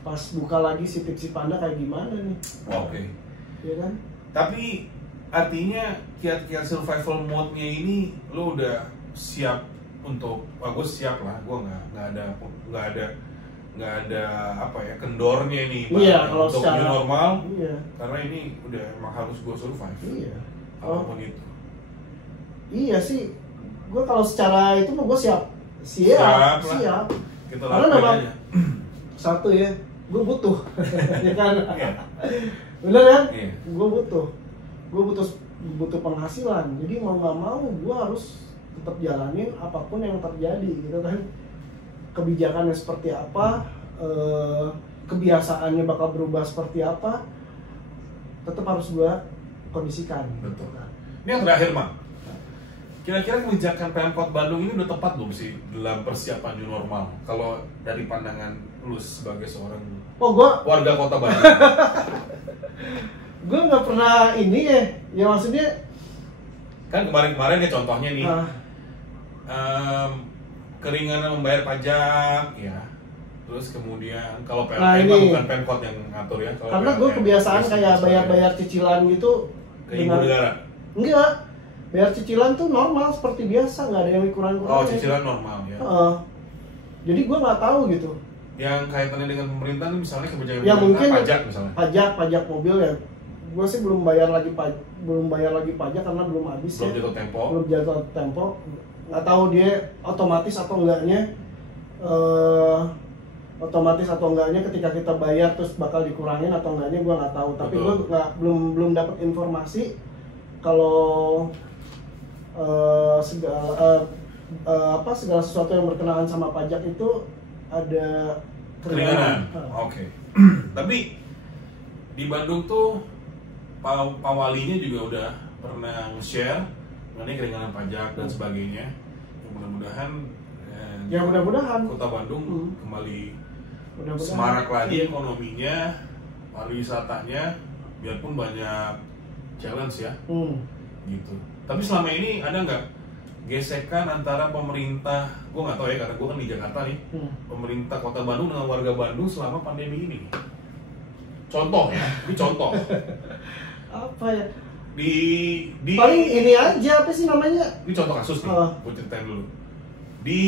pas buka lagi si tim Sipanda kayak gimana nih. Oke. Iya kan? Tapi artinya kiat-kiat survival mode-nya ini lo udah siap untuk, gue siap lah, gue nggak ada apa ya kendornya nih untuk secara normal. Iya. Karena ini udah emang harus gue survive. Iya. Apapun itu. Iya sih, gue kalau secara itu mah gue siap. Kita karena memang satu ya, gue butuh, ya kan? Bener kan? Iya. Gue butuh penghasilan, jadi mau nggak mau gue harus tetap jalanin apapun yang terjadi gitu kan. Kebijakannya seperti apa, kebiasaannya bakal berubah seperti apa, tetap harus gue kondisikan. Betul. Ini yang terakhir, Mang. Kira-kira kebijakan Pemkot Bandung ini udah tepat belum sih dalam persiapan new normal? Kalau dari pandangan lu sebagai seorang warga kota Bandung. Gue nggak pernah ini ya maksudnya kan kemarin ya contohnya nih keringanan membayar pajak ya, terus kemudian kalau bukan Pemkot yang ngatur ya. Karena gue kebiasaan kayak bayar cicilan gitu ke ibu negara. Enggak, bayar cicilan tuh normal seperti biasa, nggak ada yang kurang-kurang. Oh, cicilan normal ya. Jadi gue nggak tahu gitu. Yang kaitannya dengan pemerintah misalnya kebijakan ya, mungkin pajak misalnya. Pajak mobil ya. Gue sih belum bayar lagi pajak karena belum habis. Belum jatuh tempo. Nggak tahu dia otomatis atau enggaknya ketika kita bayar terus bakal dikurangin atau enggaknya gue nggak tahu. Tapi gue belum dapat informasi kalau segala sesuatu yang berkenaan sama pajak itu ada keringanan. Oke. Tapi di Bandung tuh Pak Walinya juga udah pernah share mengenai keringanan pajak dan sebagainya. Mudah-mudahan Kota Bandung kembali semarak lagi ekonominya, pariwisatanya, biarpun banyak challenge ya. Gitu. Tapi selama ini ada nggak gesekan antara pemerintah, gue nggak tahu ya karena gue kan di Jakarta nih, pemerintah Kota Bandung dengan warga Bandung selama pandemi ini? Contoh ya, ini contoh. Apa ya? Di paling ini aja, apa sih namanya? Ini contoh kasus nih, gue ceritain dulu. Di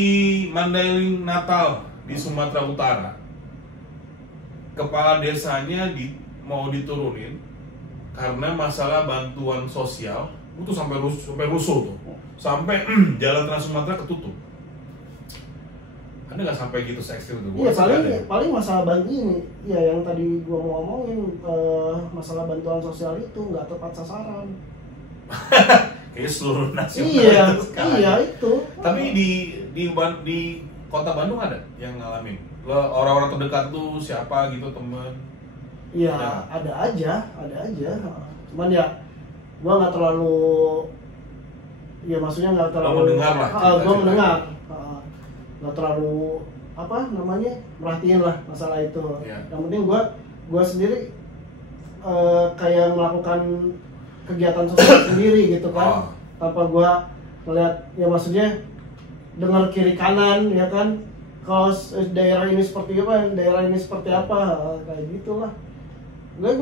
Mandailing Natal di Sumatera Utara, kepala desanya mau diturunin karena masalah bantuan sosial, itu sampai rusuh tuh, sampai jalan Trans Sumatera ketutup. Ada nggak sampai gitu se-ekstrim itu? Iya, paling masalah ini, ya yang tadi gua mau ngomongin, masalah bantuan sosial itu nggak tepat sasaran. Kayaknya seluruh nasional. Iya itu. Tapi di Kota Bandung ada yang ngalamin? Orang-orang terdekat tuh siapa gitu, temen? Iya, ada aja. Cuman ya gua nggak terlalu, ya maksudnya nggak terlalu. Mendengar lah. Gua mendengar. Nggak terlalu merhatiin lah masalah itu. Yang penting gua sendiri kayak melakukan kegiatan sosial sendiri gitu kan, tanpa gua ngeliat, ya maksudnya dengar kiri kanan ya kan, kalau daerah ini seperti apa, daerah ini seperti apa, kayak gitulah. Gue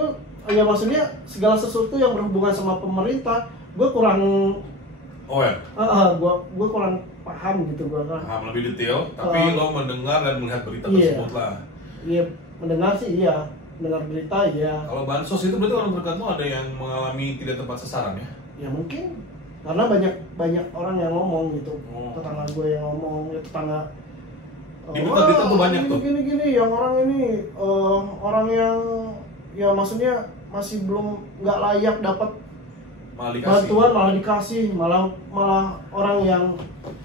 ya maksudnya segala sesuatu yang berhubungan sama pemerintah gue kurang gue kurang paham gitu. Gue paham lebih detail, tapi lo mendengar dan melihat berita tersebut lah. Iya, mendengar sih iya, mendengar berita iya. Kalau bansos itu berarti orang terdekat ada yang mengalami tidak tepat sasaran ya? Ya mungkin karena banyak orang yang ngomong gitu. Tetangga gue yang ngomong, ya tetangga di berita tuh banyak tuh. Gini yang orang ini orang yang ya maksudnya masih belum nggak layak dapat bantuan malah dikasih, malah orang yang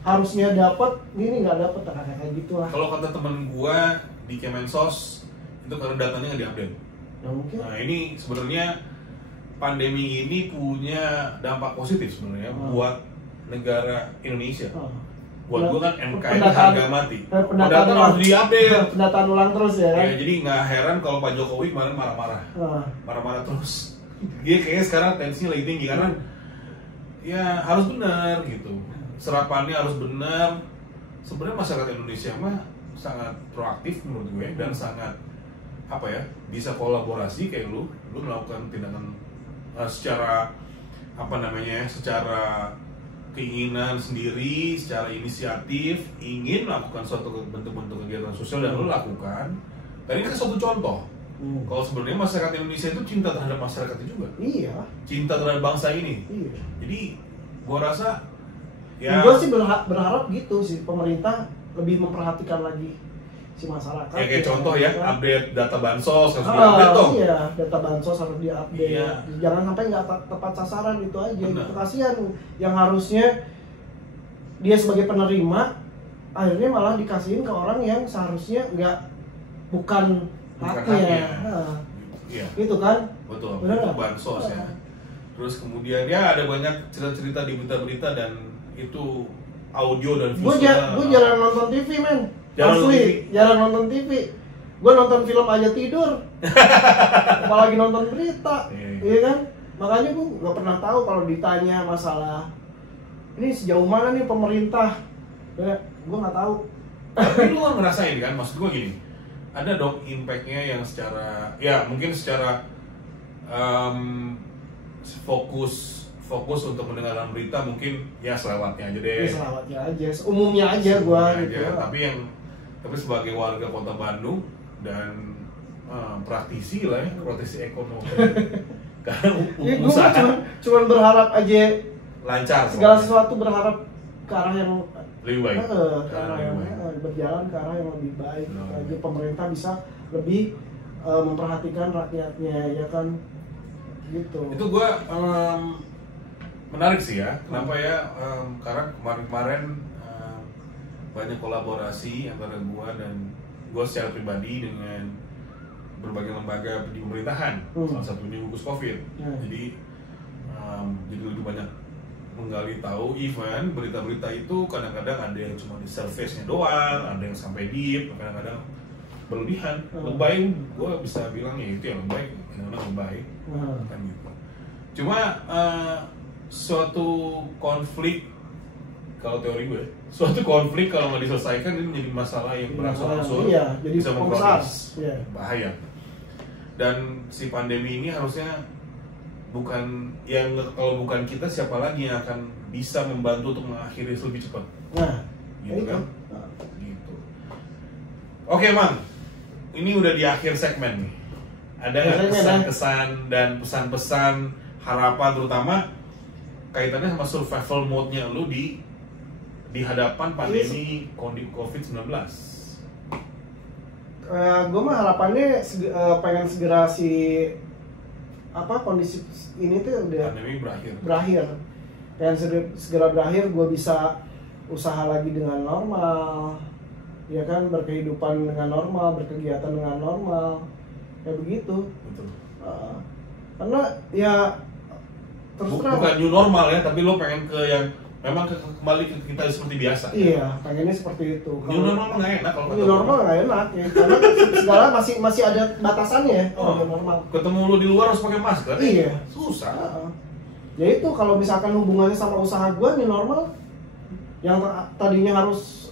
harusnya dapat ini nggak dapat, kayak gitu lah. Kalau kata temen gua di Kemensos itu karena datanya nggak diupdate. Ya mungkin. Nah ini sebenarnya pandemi ini punya dampak positif sebenarnya buat negara Indonesia. Buat gua kan NKRI harga mati. Pendataan harus diupdate. Pendataan ulang terus ya. Ya jadi nggak heran kalau Pak Jokowi kemarin marah-marah terus. Dia kayaknya sekarang tensinya lagi tinggi karena ya harus benar gitu, serapannya harus benar. Sebenarnya masyarakat Indonesia mah sangat proaktif menurut gue dan sangat bisa kolaborasi kayak lu melakukan tindakan secara secara keinginan sendiri, secara inisiatif ingin melakukan suatu bentuk-bentuk kegiatan sosial dan lu lakukan. Tadi kan suatu contoh. Kalau sebenarnya masyarakat Indonesia itu cinta terhadap masyarakatnya juga. Iya. Cinta terhadap bangsa ini. Iya. Jadi gua rasa ya. Gua sih berharap gitu sih, pemerintah lebih memperhatikan lagi si masyarakat. Ya kayak contoh ya, update data bansos harus diupdate dong. Iya, data bansos harus diupdate. Iya. Jangan sampai nggak tepat sasaran itu aja. Benar. Itu kasihan yang harusnya dia sebagai penerima akhirnya malah dikasihin ke orang yang seharusnya bukan haknya. Iya. Gitu kan? Betul. Benar itu bansos ya. Terus kemudian ya ada banyak cerita-cerita di berita-berita dan itu audio dan Gue visual. jarang nonton TV, men. Jarang Asli, jarang nonton TV. Gue nonton film aja tidur. Apalagi nonton berita, iya kan? Makanya gue nggak pernah tahu kalau ditanya masalah ini sejauh mana nih pemerintah. Ya, gue nggak tahu. Tapi lu kan ngerasain kan, maksud gue gini, ada dong impact-nya yang secara, ya mungkin secara fokus untuk mendengarkan berita mungkin ya selewatnya aja deh. Ya, selawatnya aja, umumnya aja gue gitu. Tapi sebagai warga kota Bandung dan praktisi lah ya, praktisi ekonomi, karena Ya, gue usaha cuman berharap aja lancar, segala sesuatu berharap ke arah yang lebih baik, ke arah yang berjalan ke arah yang lebih baik. Aja pemerintah bisa lebih memperhatikan rakyatnya, ya kan, gitu. Itu gue menarik sih ya, kenapa ya? Karena kemarin banyak kolaborasi antara gue dan gue secara pribadi dengan berbagai lembaga di pemerintahan, salah satunya gugus COVID. Jadi lebih banyak menggali tahu, even berita-berita itu kadang-kadang ada yang cuma di surface-nya doang, ada yang sampai deep, kadang-kadang berlebihan. Lebay, gue bisa bilang ya itu yang lebay, kadang-kadang lebay, kan gitu. Cuma suatu konflik, kalau teori gue, suatu konflik kalau nggak diselesaikan ini menjadi masalah yang berangsur-angsur, jadi bisa memproses, iya. bahaya. Dan si pandemi ini harusnya bukan yang, kalau bukan kita siapa lagi yang akan bisa membantu untuk mengakhiri lebih cepat. Nah, gitu kan? Gitu. Oke, Mang. Ini udah di akhir segmen nih. Ada nggak kesan-kesan dan pesan-pesan harapan, terutama kaitannya sama survival mode-nya lu di hadapan pandemi COVID-19? Gue mah harapannya pengen segera kondisi ini tuh udah pandemi berakhir. Pengen segera berakhir, gue bisa usaha lagi dengan normal, ya kan, berkehidupan dengan normal, berkegiatan dengan normal, kayak begitu. Betul. Karena ya terus terang, bukan new normal ya, tapi lo pengen ke yang memang kembali ke kita seperti biasa. Iya, pengennya seperti itu. New normal nggak enak kalau new normal nggak enak ya, karena segala masih ada batasannya. New normal. Ketemu lu di luar harus pakai masker. Iya. Susah. Ya itu kalau misalkan hubungannya sama usaha gue new normal, yang tadinya harus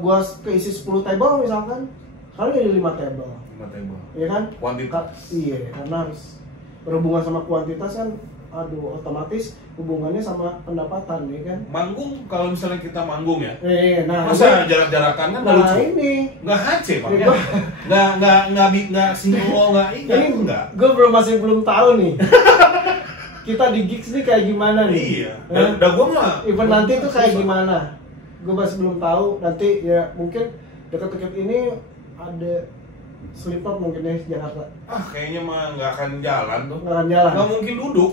gue keisi 10 table misalkan, sekarang jadi 5 table. 5 table. Iya kan? Kuantitas. Iya, karena harus berhubungan sama kuantitas kan. Aduh, otomatis hubungannya sama pendapatan, ya kan? Manggung, kalau misalnya kita manggung ya, nah, masa jarak-jarakan kan nggak lucu? Ini nggak hace, makanya nggak single, nggak enggak. Gue masih belum tahu nih. Kita di gigs nih kayak gimana nih? Iya. Dan gue mah. Event nanti tuh kayak gimana? Gue masih belum tahu. Nanti ya mungkin dekat-dekat ini ada Slipknot mungkin ya di Jakarta. Kayaknya mah nggak akan jalan tuh. Nggak akan jalan. Nggak mungkin duduk.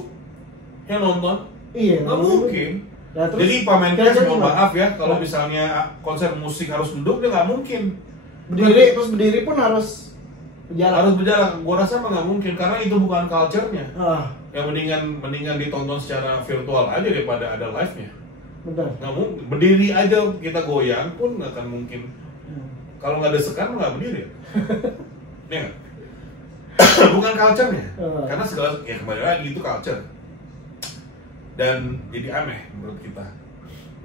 Yang nonton. Iya. Nggak mungkin. Nah, terus, jadi Pak Menkes mohon maaf ya, kalau misalnya konser musik harus duduk, dia nggak mungkin. Berdiri pun harus berjalan. Harus berjalan. Gua rasa mah nggak mungkin karena itu bukan culture-nya. Yang mendingan ditonton secara virtual aja daripada ada live-nya. Benar. Nggak mungkin. Berdiri aja kita goyang pun nggak akan mungkin. Kalau nggak desekan nggak berdiri. Nih nggak? Bukan culture-nya. Karena segala ya kembali lagi itu culture. Dan jadi aneh menurut kita.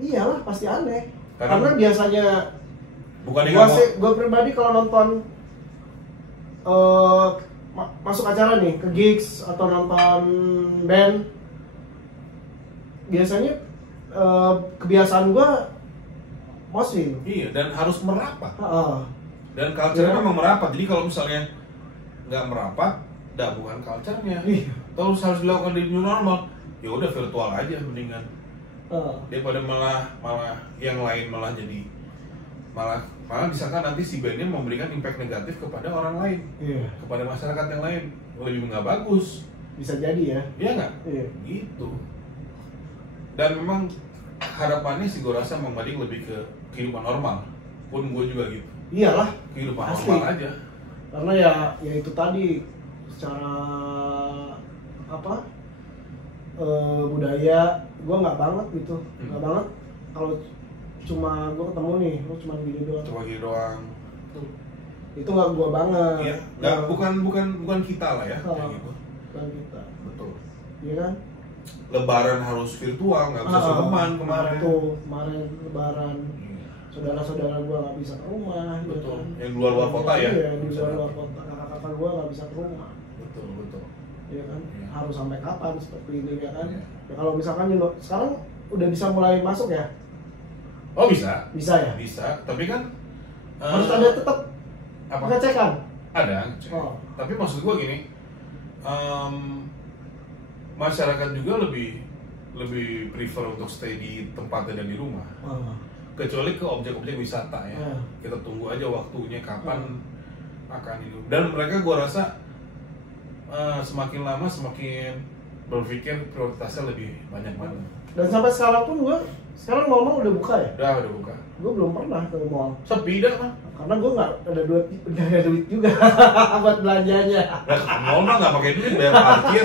Iyalah, pasti aneh. Karena biasanya gue pribadi kalau nonton masuk acara nih ke gigs atau nonton band, biasanya kebiasaan gue moshing. Iya, dan harus merapat. Dan culture-nya memang merapat. Jadi kalau misalnya nggak merapat, bukan culture-nya. Terus harus dilakukan di new normal. Ya udah virtual aja mendingan. Daripada malah yang lain malah jadi malah misalkan nanti si bandnya memberikan impact negatif kepada orang lain, kepada masyarakat yang lain, lebih nggak bagus. Bisa jadi ya. Iya nggak? Iya. Gitu. Dan memang harapannya sih gue rasa membanding lebih ke kehidupan normal. Pun gue juga gitu. Iyalah. Kehidupan Asli. normal aja. Karena ya itu tadi secara budaya gue nggak banget gitu, nggak banget kalau cuma gue ketemu nih, lu cuma gini doang. Cuma gini doang. Tuh. Itu nggak gue banget. Iya. Nggak, bukan kita lah ya. Kayak gitu. Bukan kita. Betul. Iya kan? Lebaran harus virtual, nggak bisa sungkeman kemarin. Tuh, kemarin Lebaran. Saudara-saudara gue nggak bisa ke rumah. Betul. Ya kan? Yang di luar kota ya? Iya, di luar kota. Kakak-kakak gue nggak bisa ke rumah. Betul. Iya kan? Iya. Harus sampai kapan seperti ini ya kan? Iya. Ya, kalau misalkan sekarang udah bisa mulai masuk ya? Oh bisa. Bisa ya? Bisa. Tapi kan harus ada tetap pengecekan. Ada. Oh. Tapi maksud gue gini, masyarakat juga lebih prefer untuk stay di tempatnya dan di rumah. Kecuali ke objek-objek wisata ya. Kita tunggu aja waktunya kapan akan itu. Dan mereka gue rasa semakin lama semakin berpikir prioritasnya lebih banyak mana. Dan sampai sekarang pun sekarang mall udah buka ya? Udah buka. Gue belum pernah ke mall. Sepi dah mah. Karena gue nggak ada duit juga buat belanjanya. Nah, ke mall mah nggak pakai duit, bayar parkir.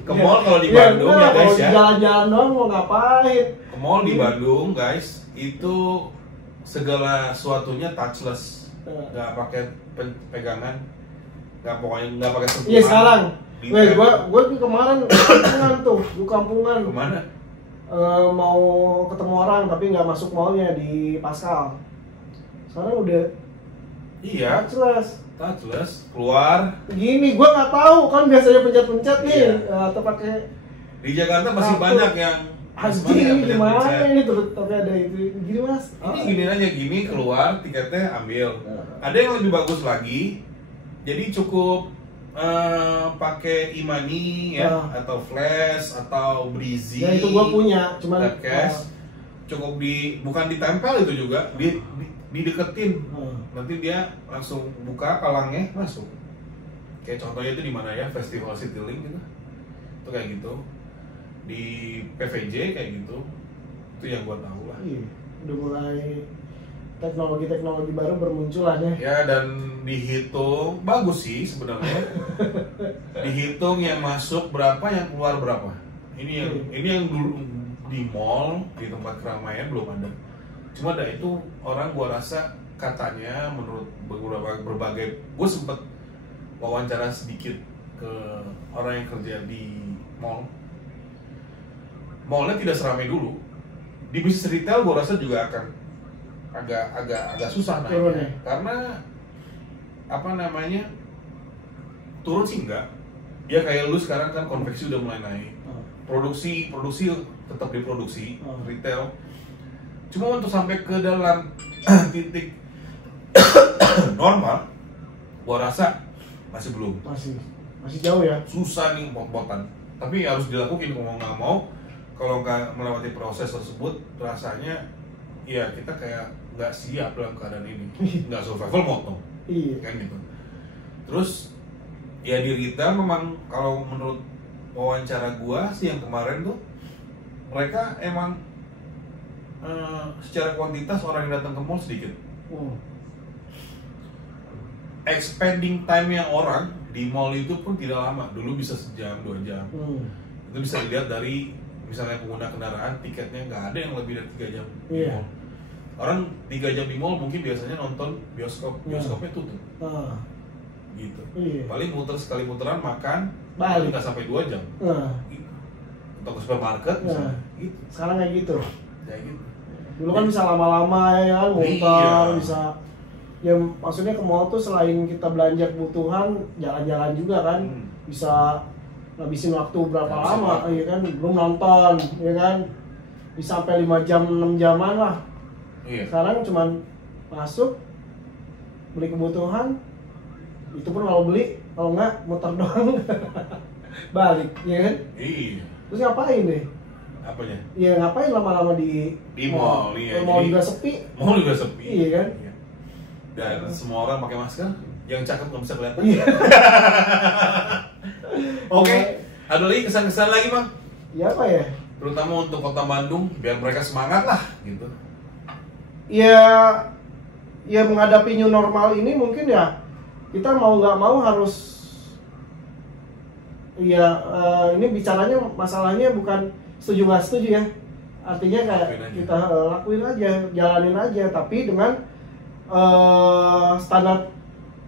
Ke mall kalau di Bandung ya guys ya. Jalan-jalan doang mau ngapain? Ke mall di Bandung guys, itu segala sesuatunya touchless, nggak pakai pegangan, nggak pakai sentuhan. Iya sekarang. Gue kemarin kampungan tuh, gue kampungan. Kemana? Mau ketemu orang tapi nggak masuk mallnya di Pascal. Sekarang udah iya touchless keluar. Gini gue nggak tahu kan biasanya pencet-pencet nih atau pakai. Di Jakarta masih banyak yang anjing gimana ini tapi ada itu gini mas. Ini gini aja gini keluar tiketnya ambil. Ada yang lebih bagus lagi. Jadi cukup pakai e-money ya atau flash atau Breezy. Ya itu gua punya, cuman cash. Cukup bukan ditempel itu juga, dideketin. Nanti dia langsung buka palangnya masuk. Kayak contohnya itu di mana ya? Festival Citylink gitu. Itu kayak gitu. Di PVJ kayak gitu. Itu yang gua tahu lah. Iya, udah mulai teknologi baru bermunculan ya. Ya dan dihitung bagus sih sebenarnya. Dihitung yang masuk berapa, yang keluar berapa. Ini yang dulu di mall, di tempat keramaian belum ada. Cuma ada itu orang gua rasa katanya menurut berbagai gue sempet wawancara sedikit ke orang yang kerja di mall. Mallnya tidak seramai dulu. Di bisnis retail gua rasa juga akan agak susah naiknya karena apa namanya turun sih enggak ya kayak lu sekarang kan konveksi udah mulai naik produksi tetap diproduksi retail cuma untuk sampai ke dalam titik normal gua rasa masih belum masih jauh ya susah nih bot-botan tapi harus dilakukan mau nggak mau kalau nggak melewati proses tersebut rasanya ya kita kayak nggak siap dalam keadaan ini, nggak survival mode kan gitu. Terus ya di retail memang kalau menurut wawancara gua sih yang kemarin tuh mereka emang secara kuantitas orang yang datang ke mall sedikit. Expanding time yang orang di mall itu pun tidak lama, dulu bisa sejam 2 jam. Itu bisa dilihat dari misalnya pengguna kendaraan tiketnya nggak ada yang lebih dari 3 jam di mall. Orang 3 jam di mall mungkin biasanya nonton bioskopnya tutup gitu. Paling muter sekali muteran makan balik nggak sampai 2 jam gitu. Atau ke supermarket misalnya gitu. Sekarang kayak gitu gitu dulu kan bisa lama-lama ya kan muter bisa ya maksudnya ke mall tuh selain kita belanja kebutuhan jalan-jalan juga kan bisa ngabisin waktu berapa lama ya kan belum nonton ya kan bisa sampai 5 jam 6 jaman lah. Sekarang cuman masuk beli kebutuhan itu pun kalau beli kalau enggak muter doang balik ya kan. Terus ngapain deh apanya ya ngapain lama-lama di mall mall juga sepi iya kan dan semua orang pakai masker yang cakep nggak bisa kelihatan. Oke, ada lagi kesan-kesan lagi Bang? Ya apa ya terutama untuk kota Bandung biar mereka semangat lah gitu. Ya menghadapi new normal ini mungkin ya kita mau nggak mau harus ini bicaranya masalahnya bukan setuju nggak setuju ya Artinya kayak kita lakuin aja, jalanin aja, tapi dengan standar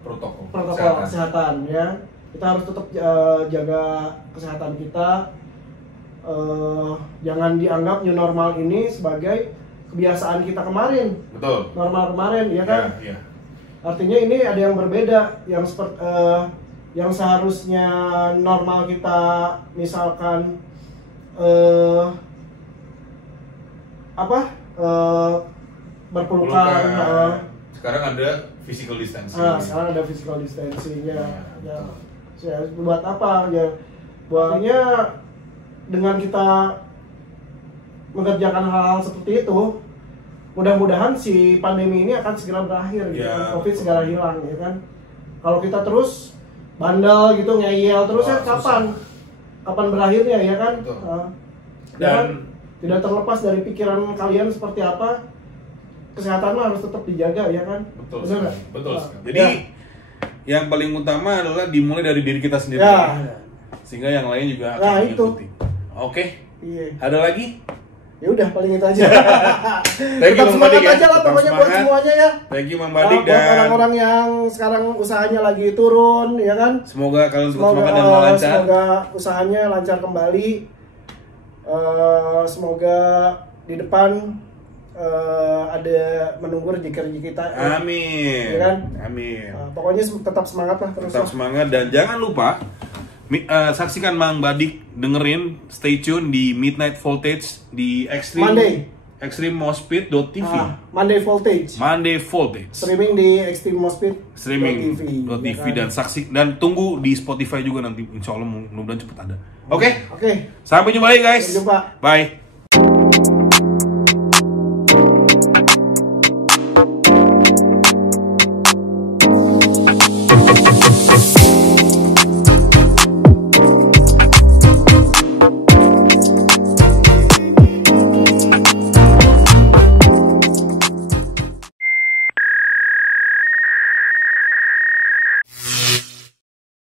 protokol kesehatan ya. Kita harus tetap jaga kesehatan kita. Jangan dianggap new normal ini sebagai kebiasaan kita kemarin. Betul. Normal kemarin, ya kan? Iya. Artinya ini ada yang berbeda, yang seperti yang seharusnya normal kita misalkan berpelukan. Sekarang ada physical distancing. Sekarang ada physical distancing-nya. Ya, buat apa ya? Buatnya dengan kita mengerjakan hal-hal seperti itu, mudah-mudahan si pandemi ini akan segera berakhir, gitu kan? Covid segera hilang, ya kan? Kalau kita terus bandel gitu, ngeyel terus ya kapan berakhirnya, ya kan? Dan tidak terlepas dari pikiran kalian seperti apa, kesehatan harus tetap dijaga, ya kan? Betul. Jadi yang paling utama adalah dimulai dari diri kita sendiri, sehingga yang lain juga akan mengikuti. Oke. Iya. Ada lagi? Ya udah, paling itu aja. Tetap semangat aja lah pokoknya buat semuanya ya. Thank you Mang Badik dan orang-orang yang sekarang usahanya lagi turun, ya kan? Semoga kalian semangat dan lancar. Semoga usahanya lancar kembali. Semoga di depan ada menunggu rezeki kita. Amin. Ya kan? Amin. Pokoknya tetap semangat lah terus. Tetap semangat dan jangan lupa saksikan Mang Badik, dengerin, stay tune di Midnight Voltage di extrememospit.tv. Monday Voltage. Streaming di extrememospit.tv dan saksi dan tunggu di Spotify juga nanti, insya Allah mudah-mudahan cepet ada. Oke. Sampai jumpa lagi guys. Sampai jumpa. Bye.